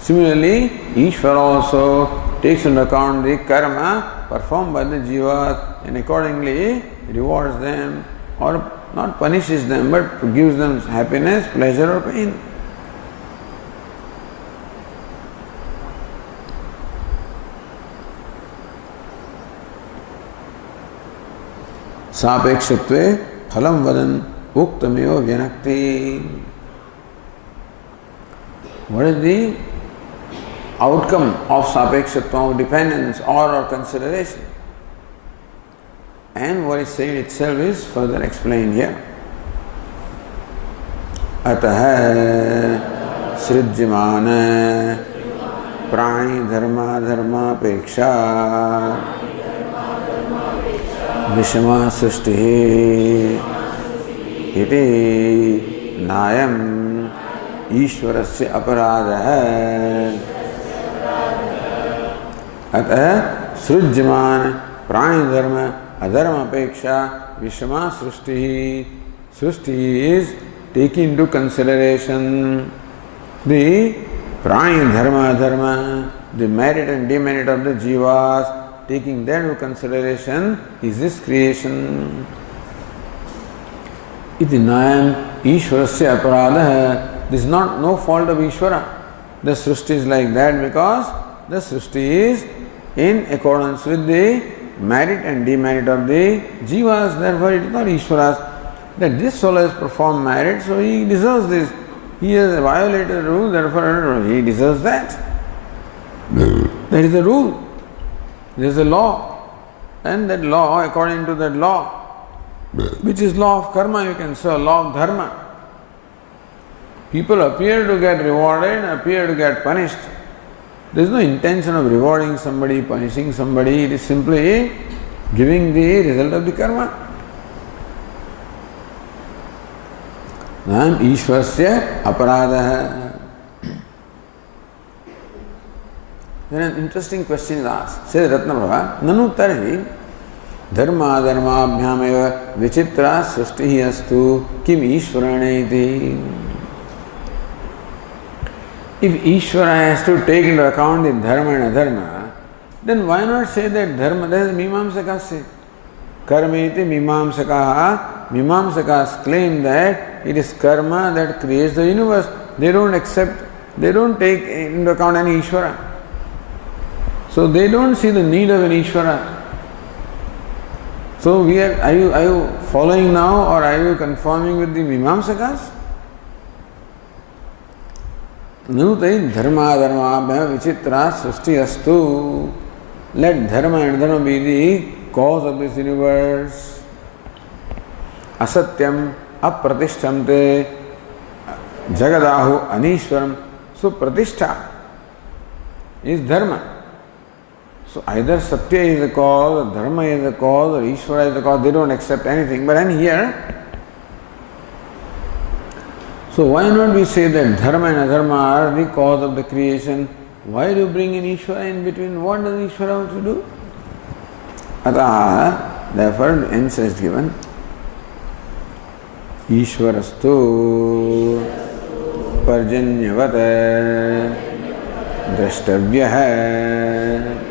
Similarly, Ishvara also takes into account the karma performed by the jivas and accordingly rewards them, or not punishes them but gives them happiness, pleasure or pain. Sapekshaptve phalam vadan uktameva vyanakti. What is the outcome of sapekshitva, of dependence or consideration. And what is said itself is further explained here. Atah srijyamana prani dharma dharmapeksha vishama srishti iti nayam ईश्वरस्य अपराधः अतः सृज्यमान प्राणी धर्म अधर्म अपेक्षा विषमा सृष्टि is taking into consideration the prani dharma adharma, the merit and demerit of the jivas, taking that into consideration is this creation. Iti nayam Ishwarasya aparadha. This is not no fault of Ishvara. The Srishti is like that because the Srishti is in accordance with the merit and demerit of the jivas. Therefore, it is not Ishvara's. That this soul has performed merit, so he deserves this. He has violated the rule, therefore he deserves that. That is the rule. There is a law. And that law, according to that law, which is law of karma, you can say, law of dharma. People appear to get rewarded, appear to get punished. There is no intention of rewarding somebody, punishing somebody. It is simply giving the result of the karma. Nam Ishwarasya aparadaha. Then an interesting question is asked. Says Ratnaprabha, Nanu tarhi dharma dharmabhyameva vichitra srishti astu kim Ishvarane iti. If Ishvara has to take into account the dharma and adharma, then why not say that dharma, that is Mimamsakas say. Karmeti Mimamsakaha. Mimamsakas claim that it is karma that creates the universe. They don't accept, they don't take into account any Ishvara. So they don't see the need of an Ishvara. So are you following now or are you conforming with the Mimamsakas? Nutai dharma dharmabhyam vichitra srishti astu. Let dharma and dharma be the cause of this universe. Asatyam apratishtamte jagadahu anishwaram. So pratishtha is dharma. So either satya is the cause, or dharma is the cause, or Ishvara is the cause. They don't accept anything. But then here, so why not we say that dharma and adharma are the cause of the creation? Why do you bring an Ishvara in between? What does Ishvara also do? Ataha, therefore the answer is given. Ishvarastu parjanyavata drashtavyah.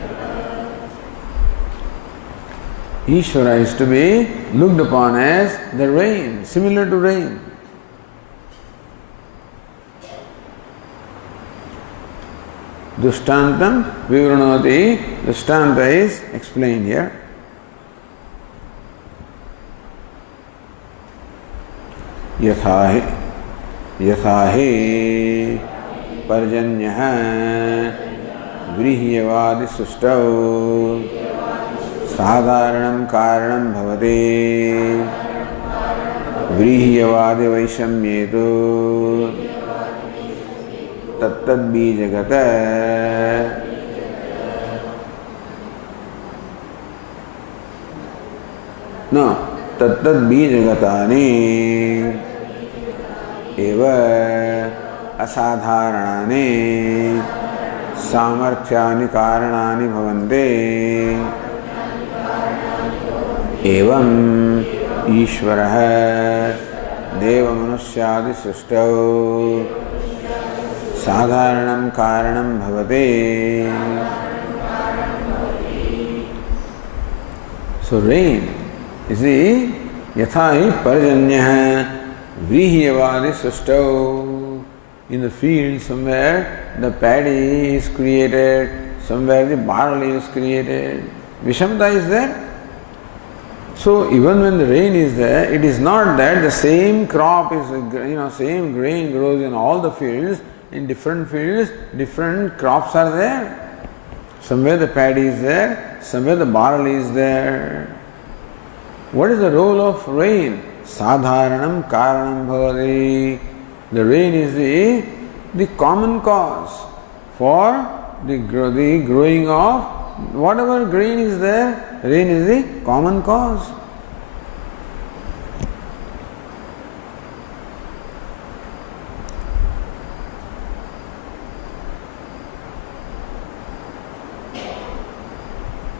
Ishvara is to be looked upon as the rain, similar to rain. Dushtantam vivranoti. Dushtanta is explained here. Yathahi parjanyaha vrihyavadi sustau sadharanam karanam bhavati vrihyavadi vaishamyetu tattad bijagata. No, tattad bijagatani eva asadharanani samarthyani karanani bhavante evam Ishvarah deva manusyadi sristau sadharanam karanam bhavate. So rain is the yathahi parjanyah vrihyavadi sustau. In the field somewhere the paddy is created, somewhere the barley is created. Vishamta is there. So even when the rain is there, it is not that the same crop is, same grain grows in all the fields. In different fields, different crops are there. Somewhere the paddy is there, somewhere the barley is there. What is the role of rain? Sadharanam karanam bhavati. The rain is the common cause for the growing of whatever grain is there. Rain is the common cause.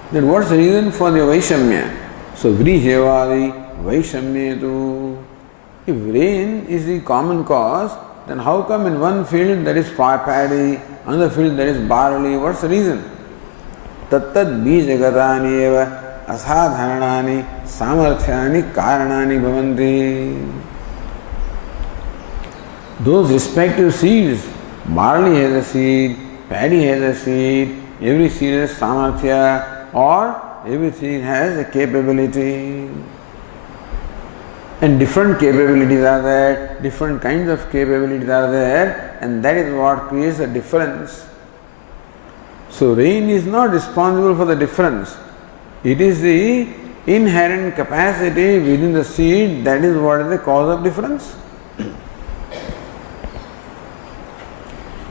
Then what's the reason for the Vaishamya? So Vrihevadi Vaishamyetu. If rain is the common cause, then how come in one field there is paddy, another field there is barley? What's the reason? Tattat bijagatani eva asadharanani samarthyani karanani bhavanti. Those respective seeds, barley has a seed, paddy has a seed, every seed has samarthya, or every seed has a capability. And different capabilities are there, different kinds of capabilities are there, and that is what creates a difference. So rain is not responsible for the difference. It is the inherent capacity within the seed that is what is the cause of difference.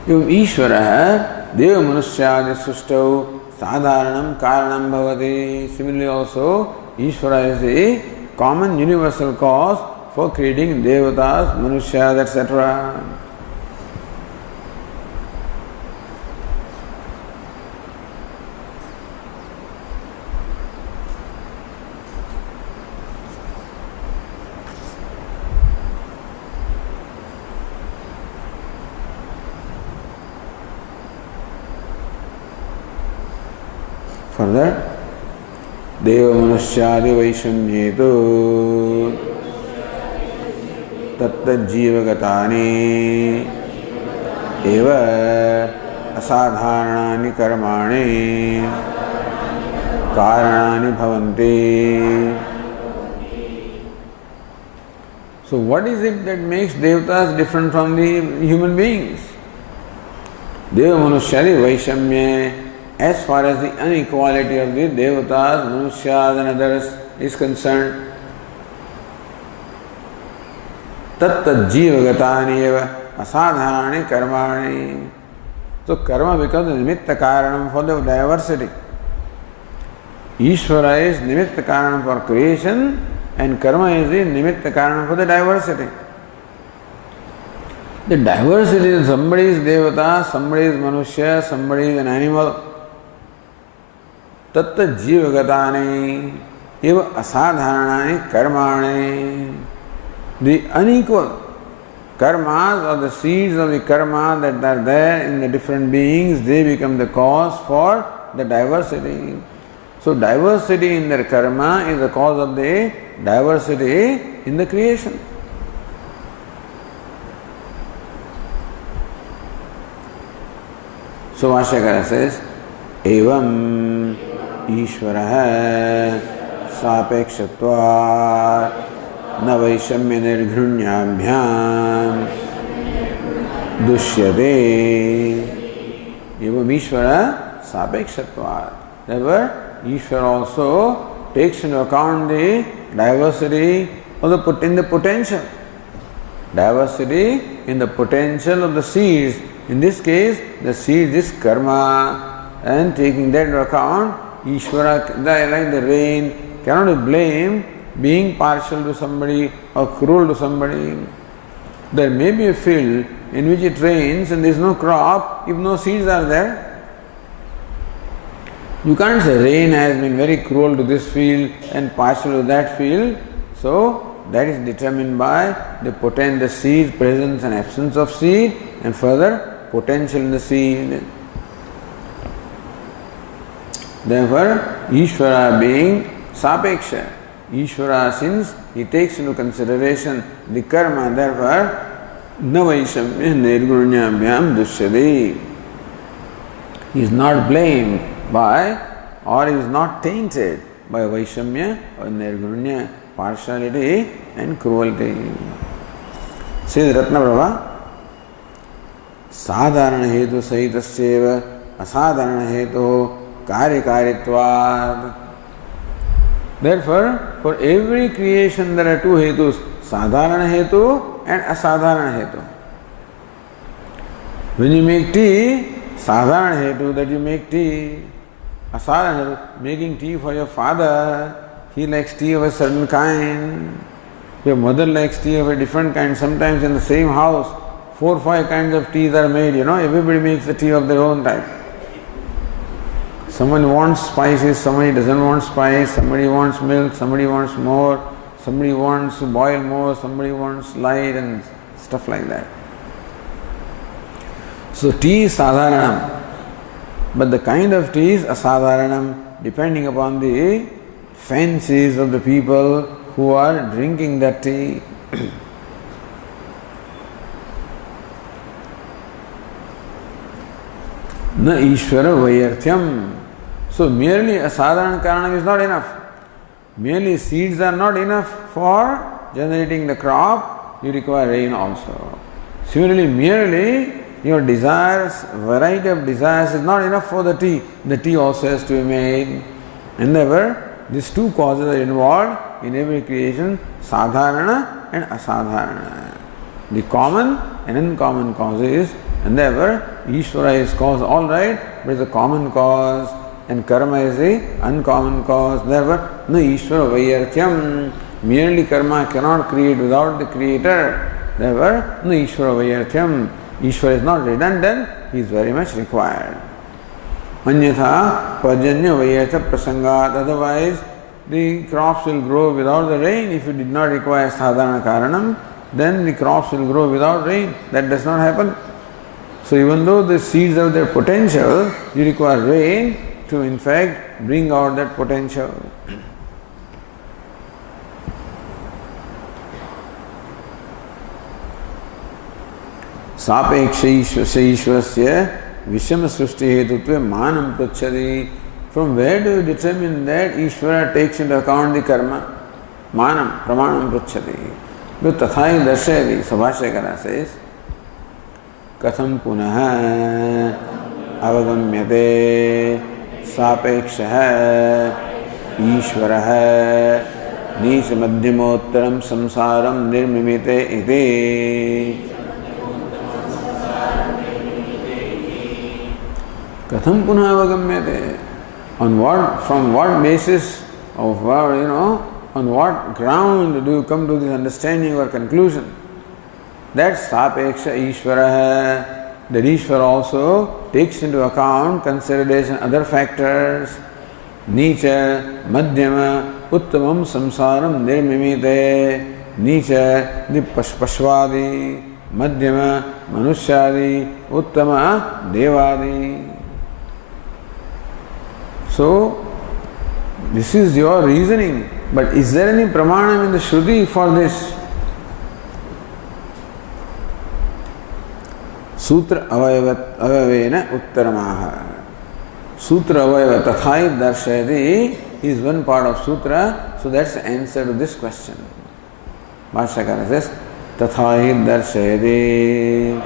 Evam Ishvara Deva Manusyadi Sustau Sadharanam Karanam Bhavati. Similarly also, Ishvara is the common universal cause for creating devatas, manusyas, etc. Further, Deva Manusyadi Vaishamyetu Tatta Jivagatani Eva Asadharanani Karmani Karanani Bhavanti. So what is it that makes devatas different from the human beings? Deva Manusyadi Vaishamye. As far as the inequality of the devatas, manusyas and others is concerned, tatta jivagatani eva asadharani karmani. So karma becomes the nimitta karanam for the diversity. Ishvara is nimitta karanam for creation and karma is the nimitta karanam for the diversity. The diversity is somebody is devata, somebody is manusya, somebody is an animal. Tatta jivagatani eva asadharanani karmani. The unequal karmas or the seeds of the karma that are there in the different beings, they become the cause for the diversity. So diversity in their karma is the cause of the diversity in the creation. So Vashyakara says, Evam Ishvara Sapekshvatvat Na Vaishamya Nirghrunyabhyam Dushyate. Evam Ishvara Sapekshvatvat. Therefore, Ishvara also takes into account the diversity of in the potential. Diversity in the potential of the seeds. In this case, the seed is karma. And taking that into account, Ishvara, like the rain, cannot be blamed being partial to somebody or cruel to somebody. There may be a field in which it rains and there is no crop if no seeds are there. You can't say rain has been very cruel to this field and partial to that field. So that is determined by the seed, presence and absence of seed, and further potential in the seed. Therefore, Ishvara being Sapeksha, Ishvara, since he takes into consideration the karma, therefore, Navaishamya Nirgunyabhyam Dushyade. He is not blamed by, or he is not tainted by Vaishamya or Nirgunya, partiality and cruelty. Says Ratnaprabha, Sadharana hetu sahitasya asadharana hetu karyakaritvad. Therefore, for every creation there are two hetus, sadharana hetu and asadharana hetu. When you make tea, sadharana hetu that you make tea. Asadharana hetu, making tea for your father, he likes tea of a certain kind. Your mother likes tea of a different kind. Sometimes in the same house, 4 or 5 kinds of teas are made, everybody makes the tea of their own type. Someone wants spices, somebody doesn't want spice, somebody wants milk, somebody wants more, somebody wants to boil more, somebody wants light and stuff like that. So tea is sadharanam, but the kind of tea is asadharanam, depending upon the fancies of the people who are drinking that tea. Na Ishvara Vayarthyam. So merely a sadharana karanam is not enough. Merely seeds are not enough for generating the crop, you require rain also. Similarly, merely your desires, variety of desires is not enough for the tea. The tea also has to be made. And therefore, these two causes are involved in every creation, sadharana and asadharana. The common and uncommon causes, and therefore Ishvara is cause all right, but it's a common cause, and karma is a uncommon cause. Therefore, no Ishvara Vayarthyam. Merely karma cannot create without the creator. Therefore, no Ishvara Vayarthyam. Ishvara is not redundant, he is very much required. Anyatha Pajanya Vayartha Prasangat. Otherwise, the crops will grow without the rain. If you did not require sadharana karanam, then the crops will grow without rain. That does not happen. So even though the seeds have their potential, you require rain to in fact bring out that potential. Sapeksha Vishama Srishti Hetutve Manam Prachadi. From where do you determine that Ishvara takes into account the karma? Manam, Pramanam Prachadi. But Tathai Darshayadi, Sabhashakara says, Katham Punaha Avagamyate Sapeksha Ishvara Nisha Madhyamottaram Samsaram Nirmimite Iti. Katham Punah Avagamyate. From what basis of on what ground do you come to this understanding or conclusion? That Sapeksha Ishvara, that Ishvara also takes into account consideration other factors. Nicha, Madhyama, Uttamam Samsaram Nirmimite. Nicha, the Pashvadi, Madhyama, Manushadi, Uttama, Devadi. So, this is your reasoning, but is there any pramanam in the Shruti for this? Sutra avayavena uttaramaha. Sutra avayava tathai darshayati is one part of sutra, so that's the answer to this question. Bhashyakara says, tathai darshayati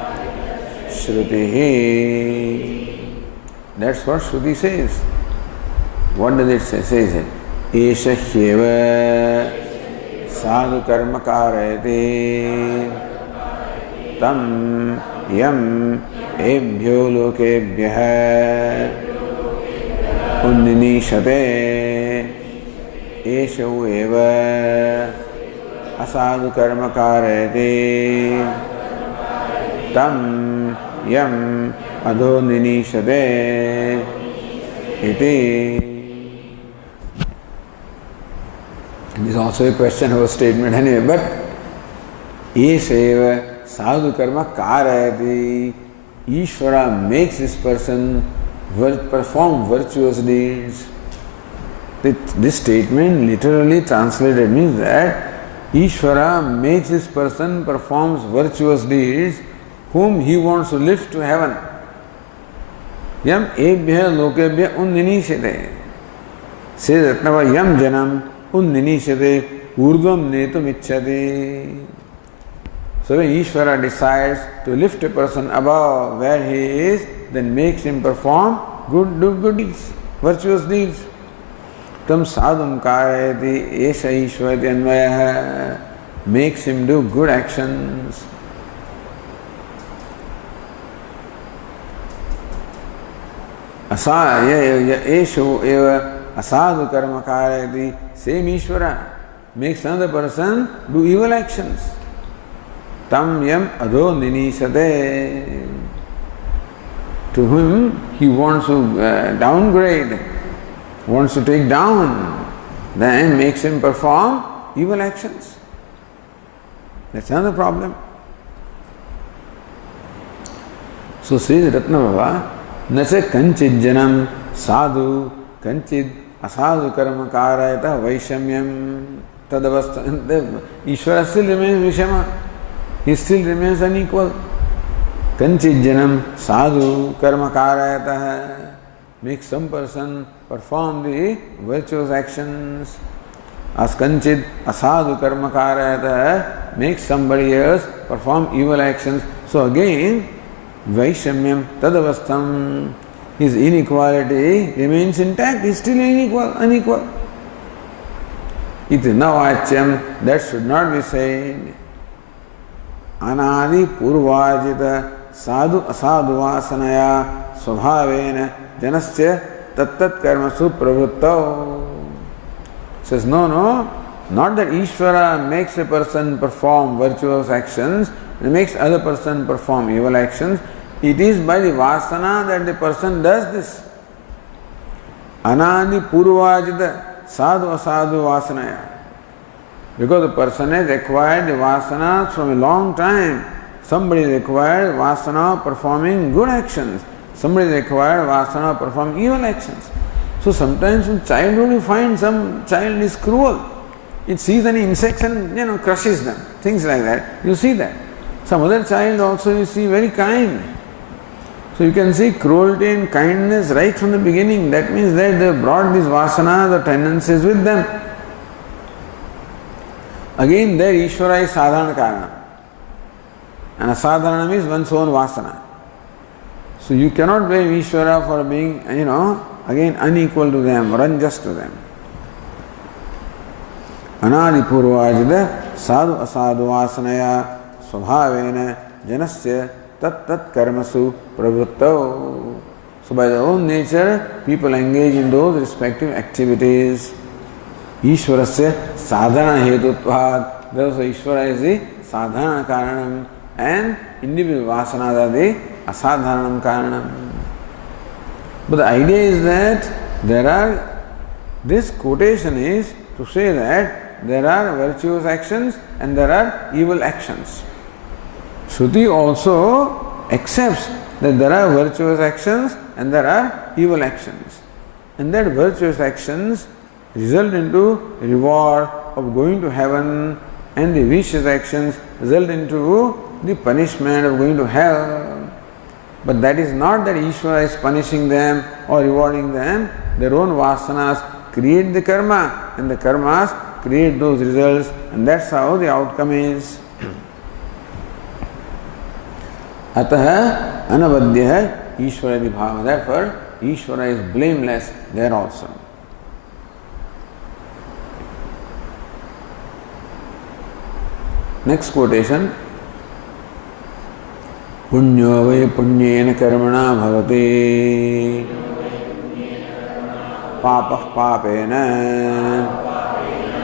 Shrutihi. That's what Shruti says. What does it say? Says it. Esha hyeva sadhu karma karayati tam yam ebhyo lokebhyah unnishate esha eva asadhu karma karayati tam yam adho ninishate iti. This is also a question of a statement anyway, but Eseva sadhu karma karayati. Ishvara makes this person perform virtuous deeds. This statement literally translated means that Ishvara makes this person performs virtuous deeds whom he wants to lift to heaven. Yam ebhya lokebhya unnishate. Says Ratnava yam janam unninishate urdvam netum ichchati. So when Ishvara decides to lift a person above where he is, then makes him perform good deeds, virtuous deeds. Tam sadhum कारयति esha ishvarati अन्वयः, makes him do good actions. Esho eva asadu karma कारयति, same Ishvara makes another person do evil actions. Tam yam adho ninishate, to whom he wants to downgrade, wants to take down, then makes him perform evil actions. That's another problem. So says Ratnabhava, nacha kanchid janam sadhu kanchid asadu karma karayata vaishamyam tadavastha. Ishvara still remains Vishama. He still remains unequal. Kanchid janam sadhu karma karayata, makes some person perform the virtuous actions. As kanchid asadu karma karayata, makes somebody else perform evil actions. So again, vaishamyam tadavastham, his inequality remains intact. He is still unequal. Iti navachyam, that should not be said. Anadi purvajita sadhu asadu vasanaya svabhavena janasya tattat karmasu pravruttau. Says no, not that Ishvara makes a person perform virtuous actions and makes other person perform evil actions. It is by the vasana that the person does this. Anadi purvajita sadhu asadu vasanaya. Because the person has acquired the vasanas from a long time. Somebody has acquired vasana performing good actions. Somebody has acquired vasana performing evil actions. So sometimes in childhood you find some child is cruel. It sees any insects and crushes them. Things like that. You see that. Some other child also you see very kind. So you can see cruelty and kindness right from the beginning. That means that they brought these vasanas or tendencies with them. Again, there Ishvara is sadharana karana. And asadharana means one's own vasana. So you cannot blame Ishvara for being, again unequal to them or unjust to them. Anadi purvajita sadhu asadu vasanaya svabhavena janasya tat karmasu pravruttau. So by their own nature, people engage in those respective activities. Ishvarasya sadhana hetutvad. Therefore, Ishvara is the sadhana karanam and individual vasanas are the asadharanam karanam. But the idea is that this quotation is to say that there are virtuous actions and there are evil actions. Shruti also accepts that there are virtuous actions and there are evil actions. And that virtuous actions result into reward of going to heaven, and the vicious actions result into the punishment of going to hell. But that is not that Ishvara is punishing them or rewarding them. Their own vasanas create the karma, and the karmas create those results, and that's how the outcome is. Ataha anavadhyah Ishvara vibhava. Therefore, Ishvara is blameless there also. Next quotation. Punyo vai punyena karmana bhavati papah papena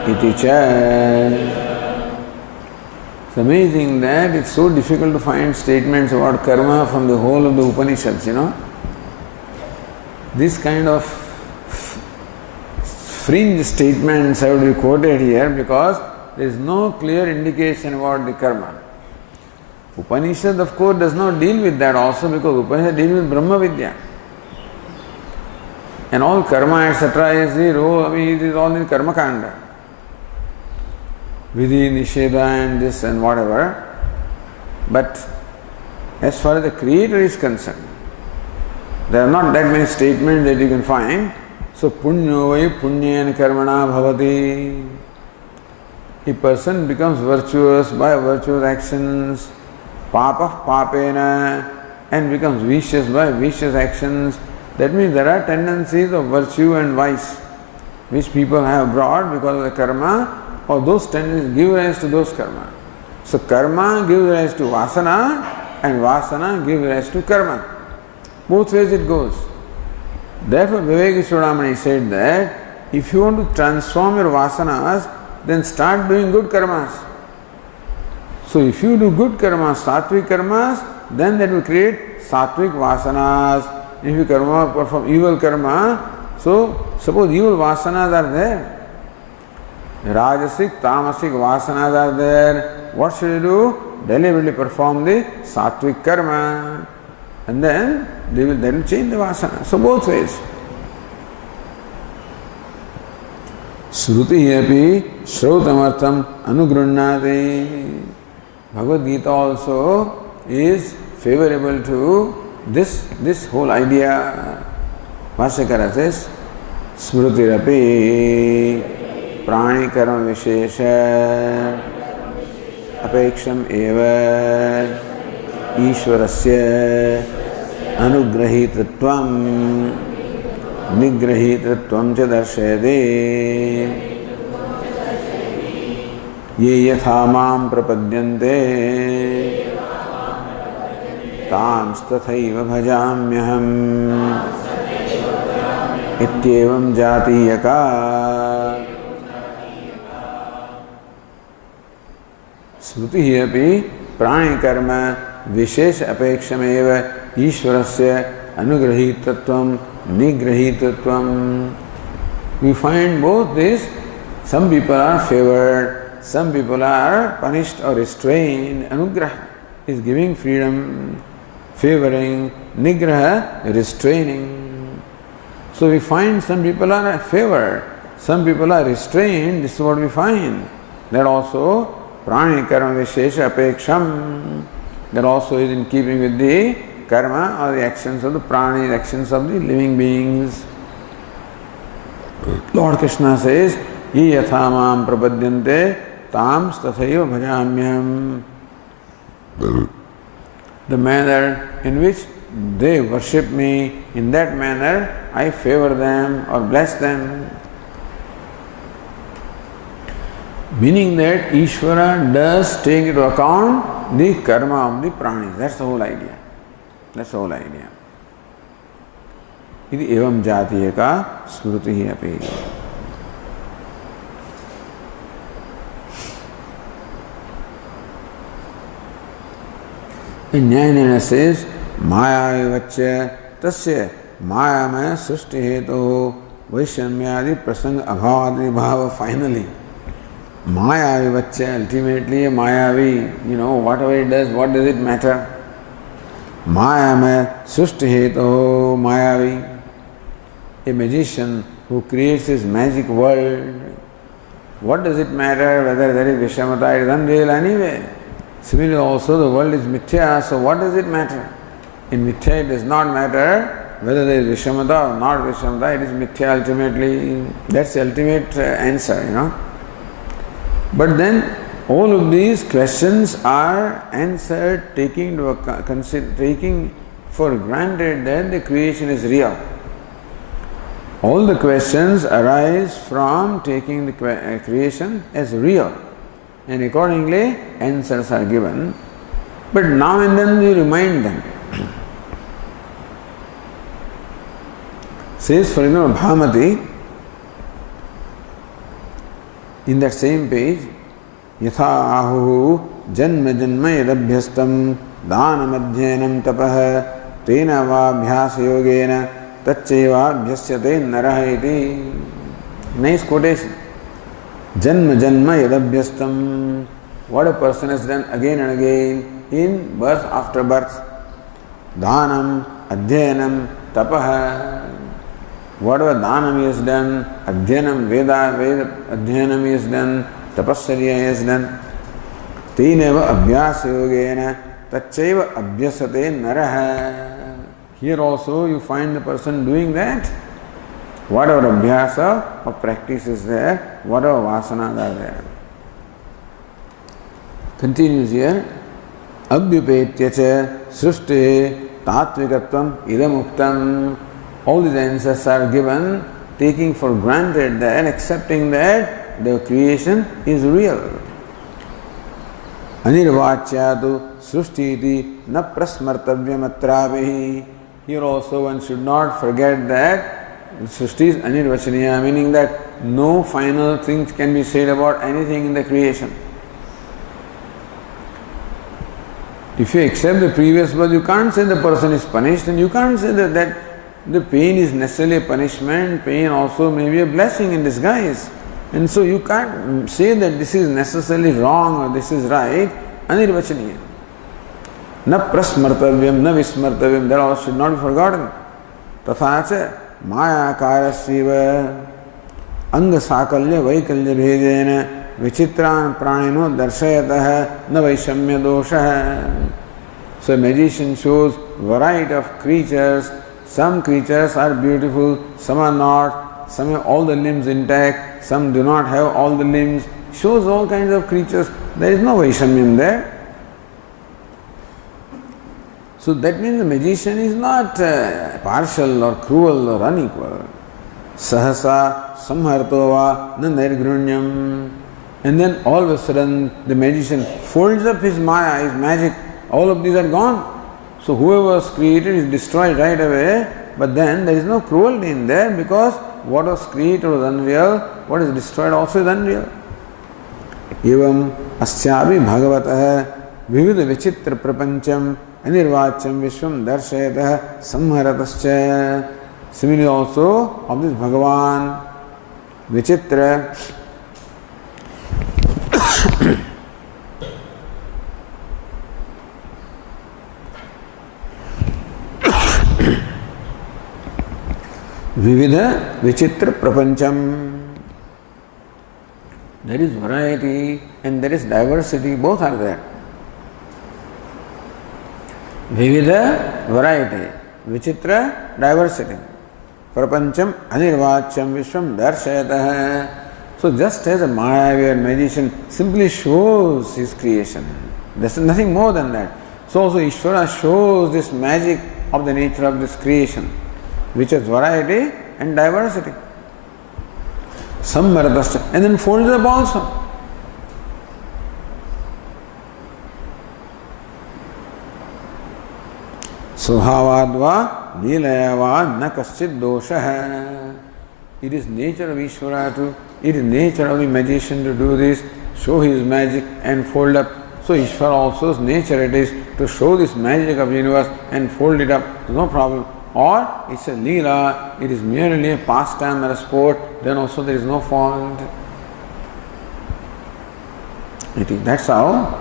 iti cha. It's amazing that it's so difficult to find statements about karma from the whole of the Upanishads, This kind of fringe statements have to be quoted here because there is no clear indication about the karma. Upanishad, of course, does not deal with that also because Upanishad deals with Brahma Vidya. And all karma, etc. is the role, it is all in karma kanda. Vidhi, Nisheda and this and whatever. But as far as the Creator is concerned, there are not that many statements that you can find. So punyo vai punyena karmana bhavati. A person becomes virtuous by virtuous actions, papa papena, and becomes vicious by vicious actions. That means there are tendencies of virtue and vice which people have brought because of the karma, or those tendencies give rise to those karma. So karma gives rise to vasana and vasana gives rise to karma. Both ways it goes. Therefore Vivekeshwaramani said that if you want to transform your vasanas, then start doing good karmas. So if you do good karmas, sattvic karmas, then that will create sattvic vasanas. If you perform evil karma, so suppose evil vasanas are there, rajasic, tamasic vasanas are there, what should you do? Deliberately perform the sattvic karma, and then that will change the vasana. So both ways. Shruti api shrutamartham anugrunnati. Bhagavad Gita also is favorable to this whole idea. Bhashyakara says, Smrutirapi prani karma vishesha apeksham eva ishvarasya anugrahitratvam nigrahitratvam cha darshayate ye yatha mam prapadyante तांस तथैव भजाम्यहम् इत्येवं जातीयका स्मृति अपि प्राणिकर्म विशेष अपेक्षमेव ईश्वरस्य अनुग्रहीतत्वं निग्रहीतत्वं. We find both this. Some people are favored, some people are punished or restrained. Anugraha is giving freedom, favoring, nigraha, restraining. So we find some people are favored, some people are restrained. This is what we find. That also prani karma vishesha apeksham. That also is in keeping with the karma or the actions of the prani, the actions of the living beings. Lord Krishna says, ye yatha mam prapadyante tams tathaiva bhajamyam. The manner in which they worship me, in that manner I favor them or bless them. Meaning that Ishvara does take into account the karma of the pranis. That's the whole idea. That's the whole idea. Iti evam jatiyaka smrutihi api. And Nyayanayana says, Maya vachya tasya mayamaya srishti heto vaishamyadi prasanga abhavadi bhava. Finally, Maya vachya, ultimately a Mayavi, whatever it does, what does it matter? Mayamaya srishti heto Mayavi, a magician who creates his magic world. What does it matter whether there is Vishamata? It is unreal anyway. Similarly also the world is mithya, so what does it matter? In mithya it does not matter whether there is Vishamata or not Vishamata, it is mithya ultimately. That's the ultimate answer, But then all of these questions are answered taking for granted that the creation is real. All the questions arise from taking the creation as real. And accordingly, answers are given. But now and then we remind them. Says, for example, Bhamati, in that same page, Yatha ahu janma janma yadabhyastam dhanam adhyanam tapah tena vabhyasa yogena tacheva abhyasyate naraha iti. Nice quotation. Janma janma yadabhyastam. What a person has done again and again in birth after birth. Dhanam, adhyanam, tapaha. Whatever dhanam he has done, adhyanam, Veda adhyanam he has done, tapasarya he has done. Teneva abhyasa yogena tacheva abhyasate naraha. Here also you find the person doing that. whatever abhyasa or practice is there, whatever vasanas are there. Continues here. Abhyupetya cha srishti tatvikatvam idamuktam. All these answers are given taking for granted that, accepting that the creation is real. Anirvachyatu srushtiti na prasmartavyam atravihi. Here also one should not forget that srushti is anirvachaniya, meaning that no final things can be said about anything in the creation. If you accept the previous birth, you can't say the person is punished, and you can't say that the pain is necessarily a punishment, pain also may be a blessing in disguise. And so you can't say that this is necessarily wrong or this is right, anirvachaniya. Na prasmartavyam, na vismartavyam, that all should not be forgotten. Tathacha maya karasiva anga sakalya vaikalya bhedena vichitran pranino darshayatah na vaishamya dosha. So a magician shows variety of creatures. Some creatures are beautiful, some are not, some have all the limbs intact, some do not have all the limbs. Shows all kinds of creatures. There is no vaishamyam there. So that means the magician is not partial or cruel or unequal. Sahasa samhartova na nirgrunyam. And then all of a sudden the magician folds up his maya, his magic. All of these are gone. So whoever was created is destroyed right away, but then there is no cruelty in there because what was created was unreal, what is destroyed also is unreal. Evam asyavi bhagavatah vividha vichitra prapancham anirvacham vishwam darshayatah samharatascha. Similarly also of this Bhagavan vichitra Vividha Vichitra Prapancham. There is variety and there is diversity, both are there. Vividha, variety. Vichitra, diversity. Prapancham, Anirvacham, Vishwam, Darshayatah. So just as a Maya magician simply shows his creation, there's nothing more than that. So also Ishvara shows this magic of the nature of this creation, which has variety and diversity. Sammaradasya, and then folds up also. Svabhavadva Leelayava na kaschid dosha. It is nature of Ishvara to, it is nature of the magician to do this, show his magic and fold up. So Ishvara also's nature it is to show this magic of the universe and fold it up, no problem. Or it's a leela, it is merely a pastime or a sport, then also there is no fault. That's how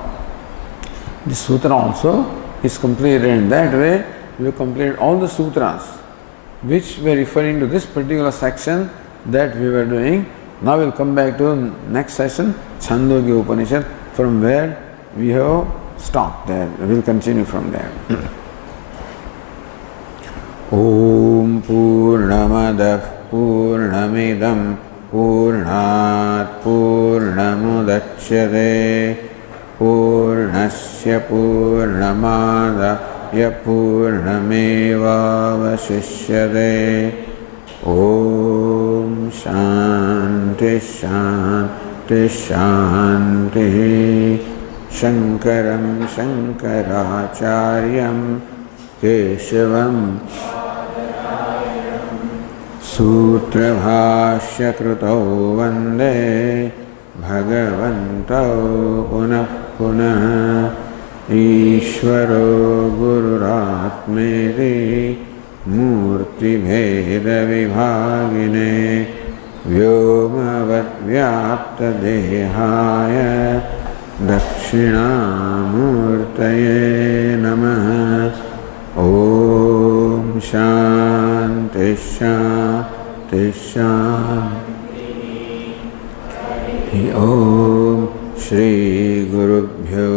this sutra also is completed. In that way, we have completed all the sutras which were referring to this particular section that we were doing. Now we'll come back to next session, Chandogya Upanishad, from where we have stopped there. We'll continue from there. Om Purnamadah Purnamidam Purnat Purnamudachyate Purnasya Purnamadaya Purnameva Vasishyate. Om Shanti Shanti Shanti. Shankaram Shankaracharyam Keshavam Sutra Bhashya Krutau Vande Bhagavantau Punah Punah Ishvaro Gururatmeri Murti Bheda Vibhagine Vyomavad Vyapta Dehaya Dakshinamurtaye Namaha. Om Shanti Shanti Shanti. Om Shri Gurubhyo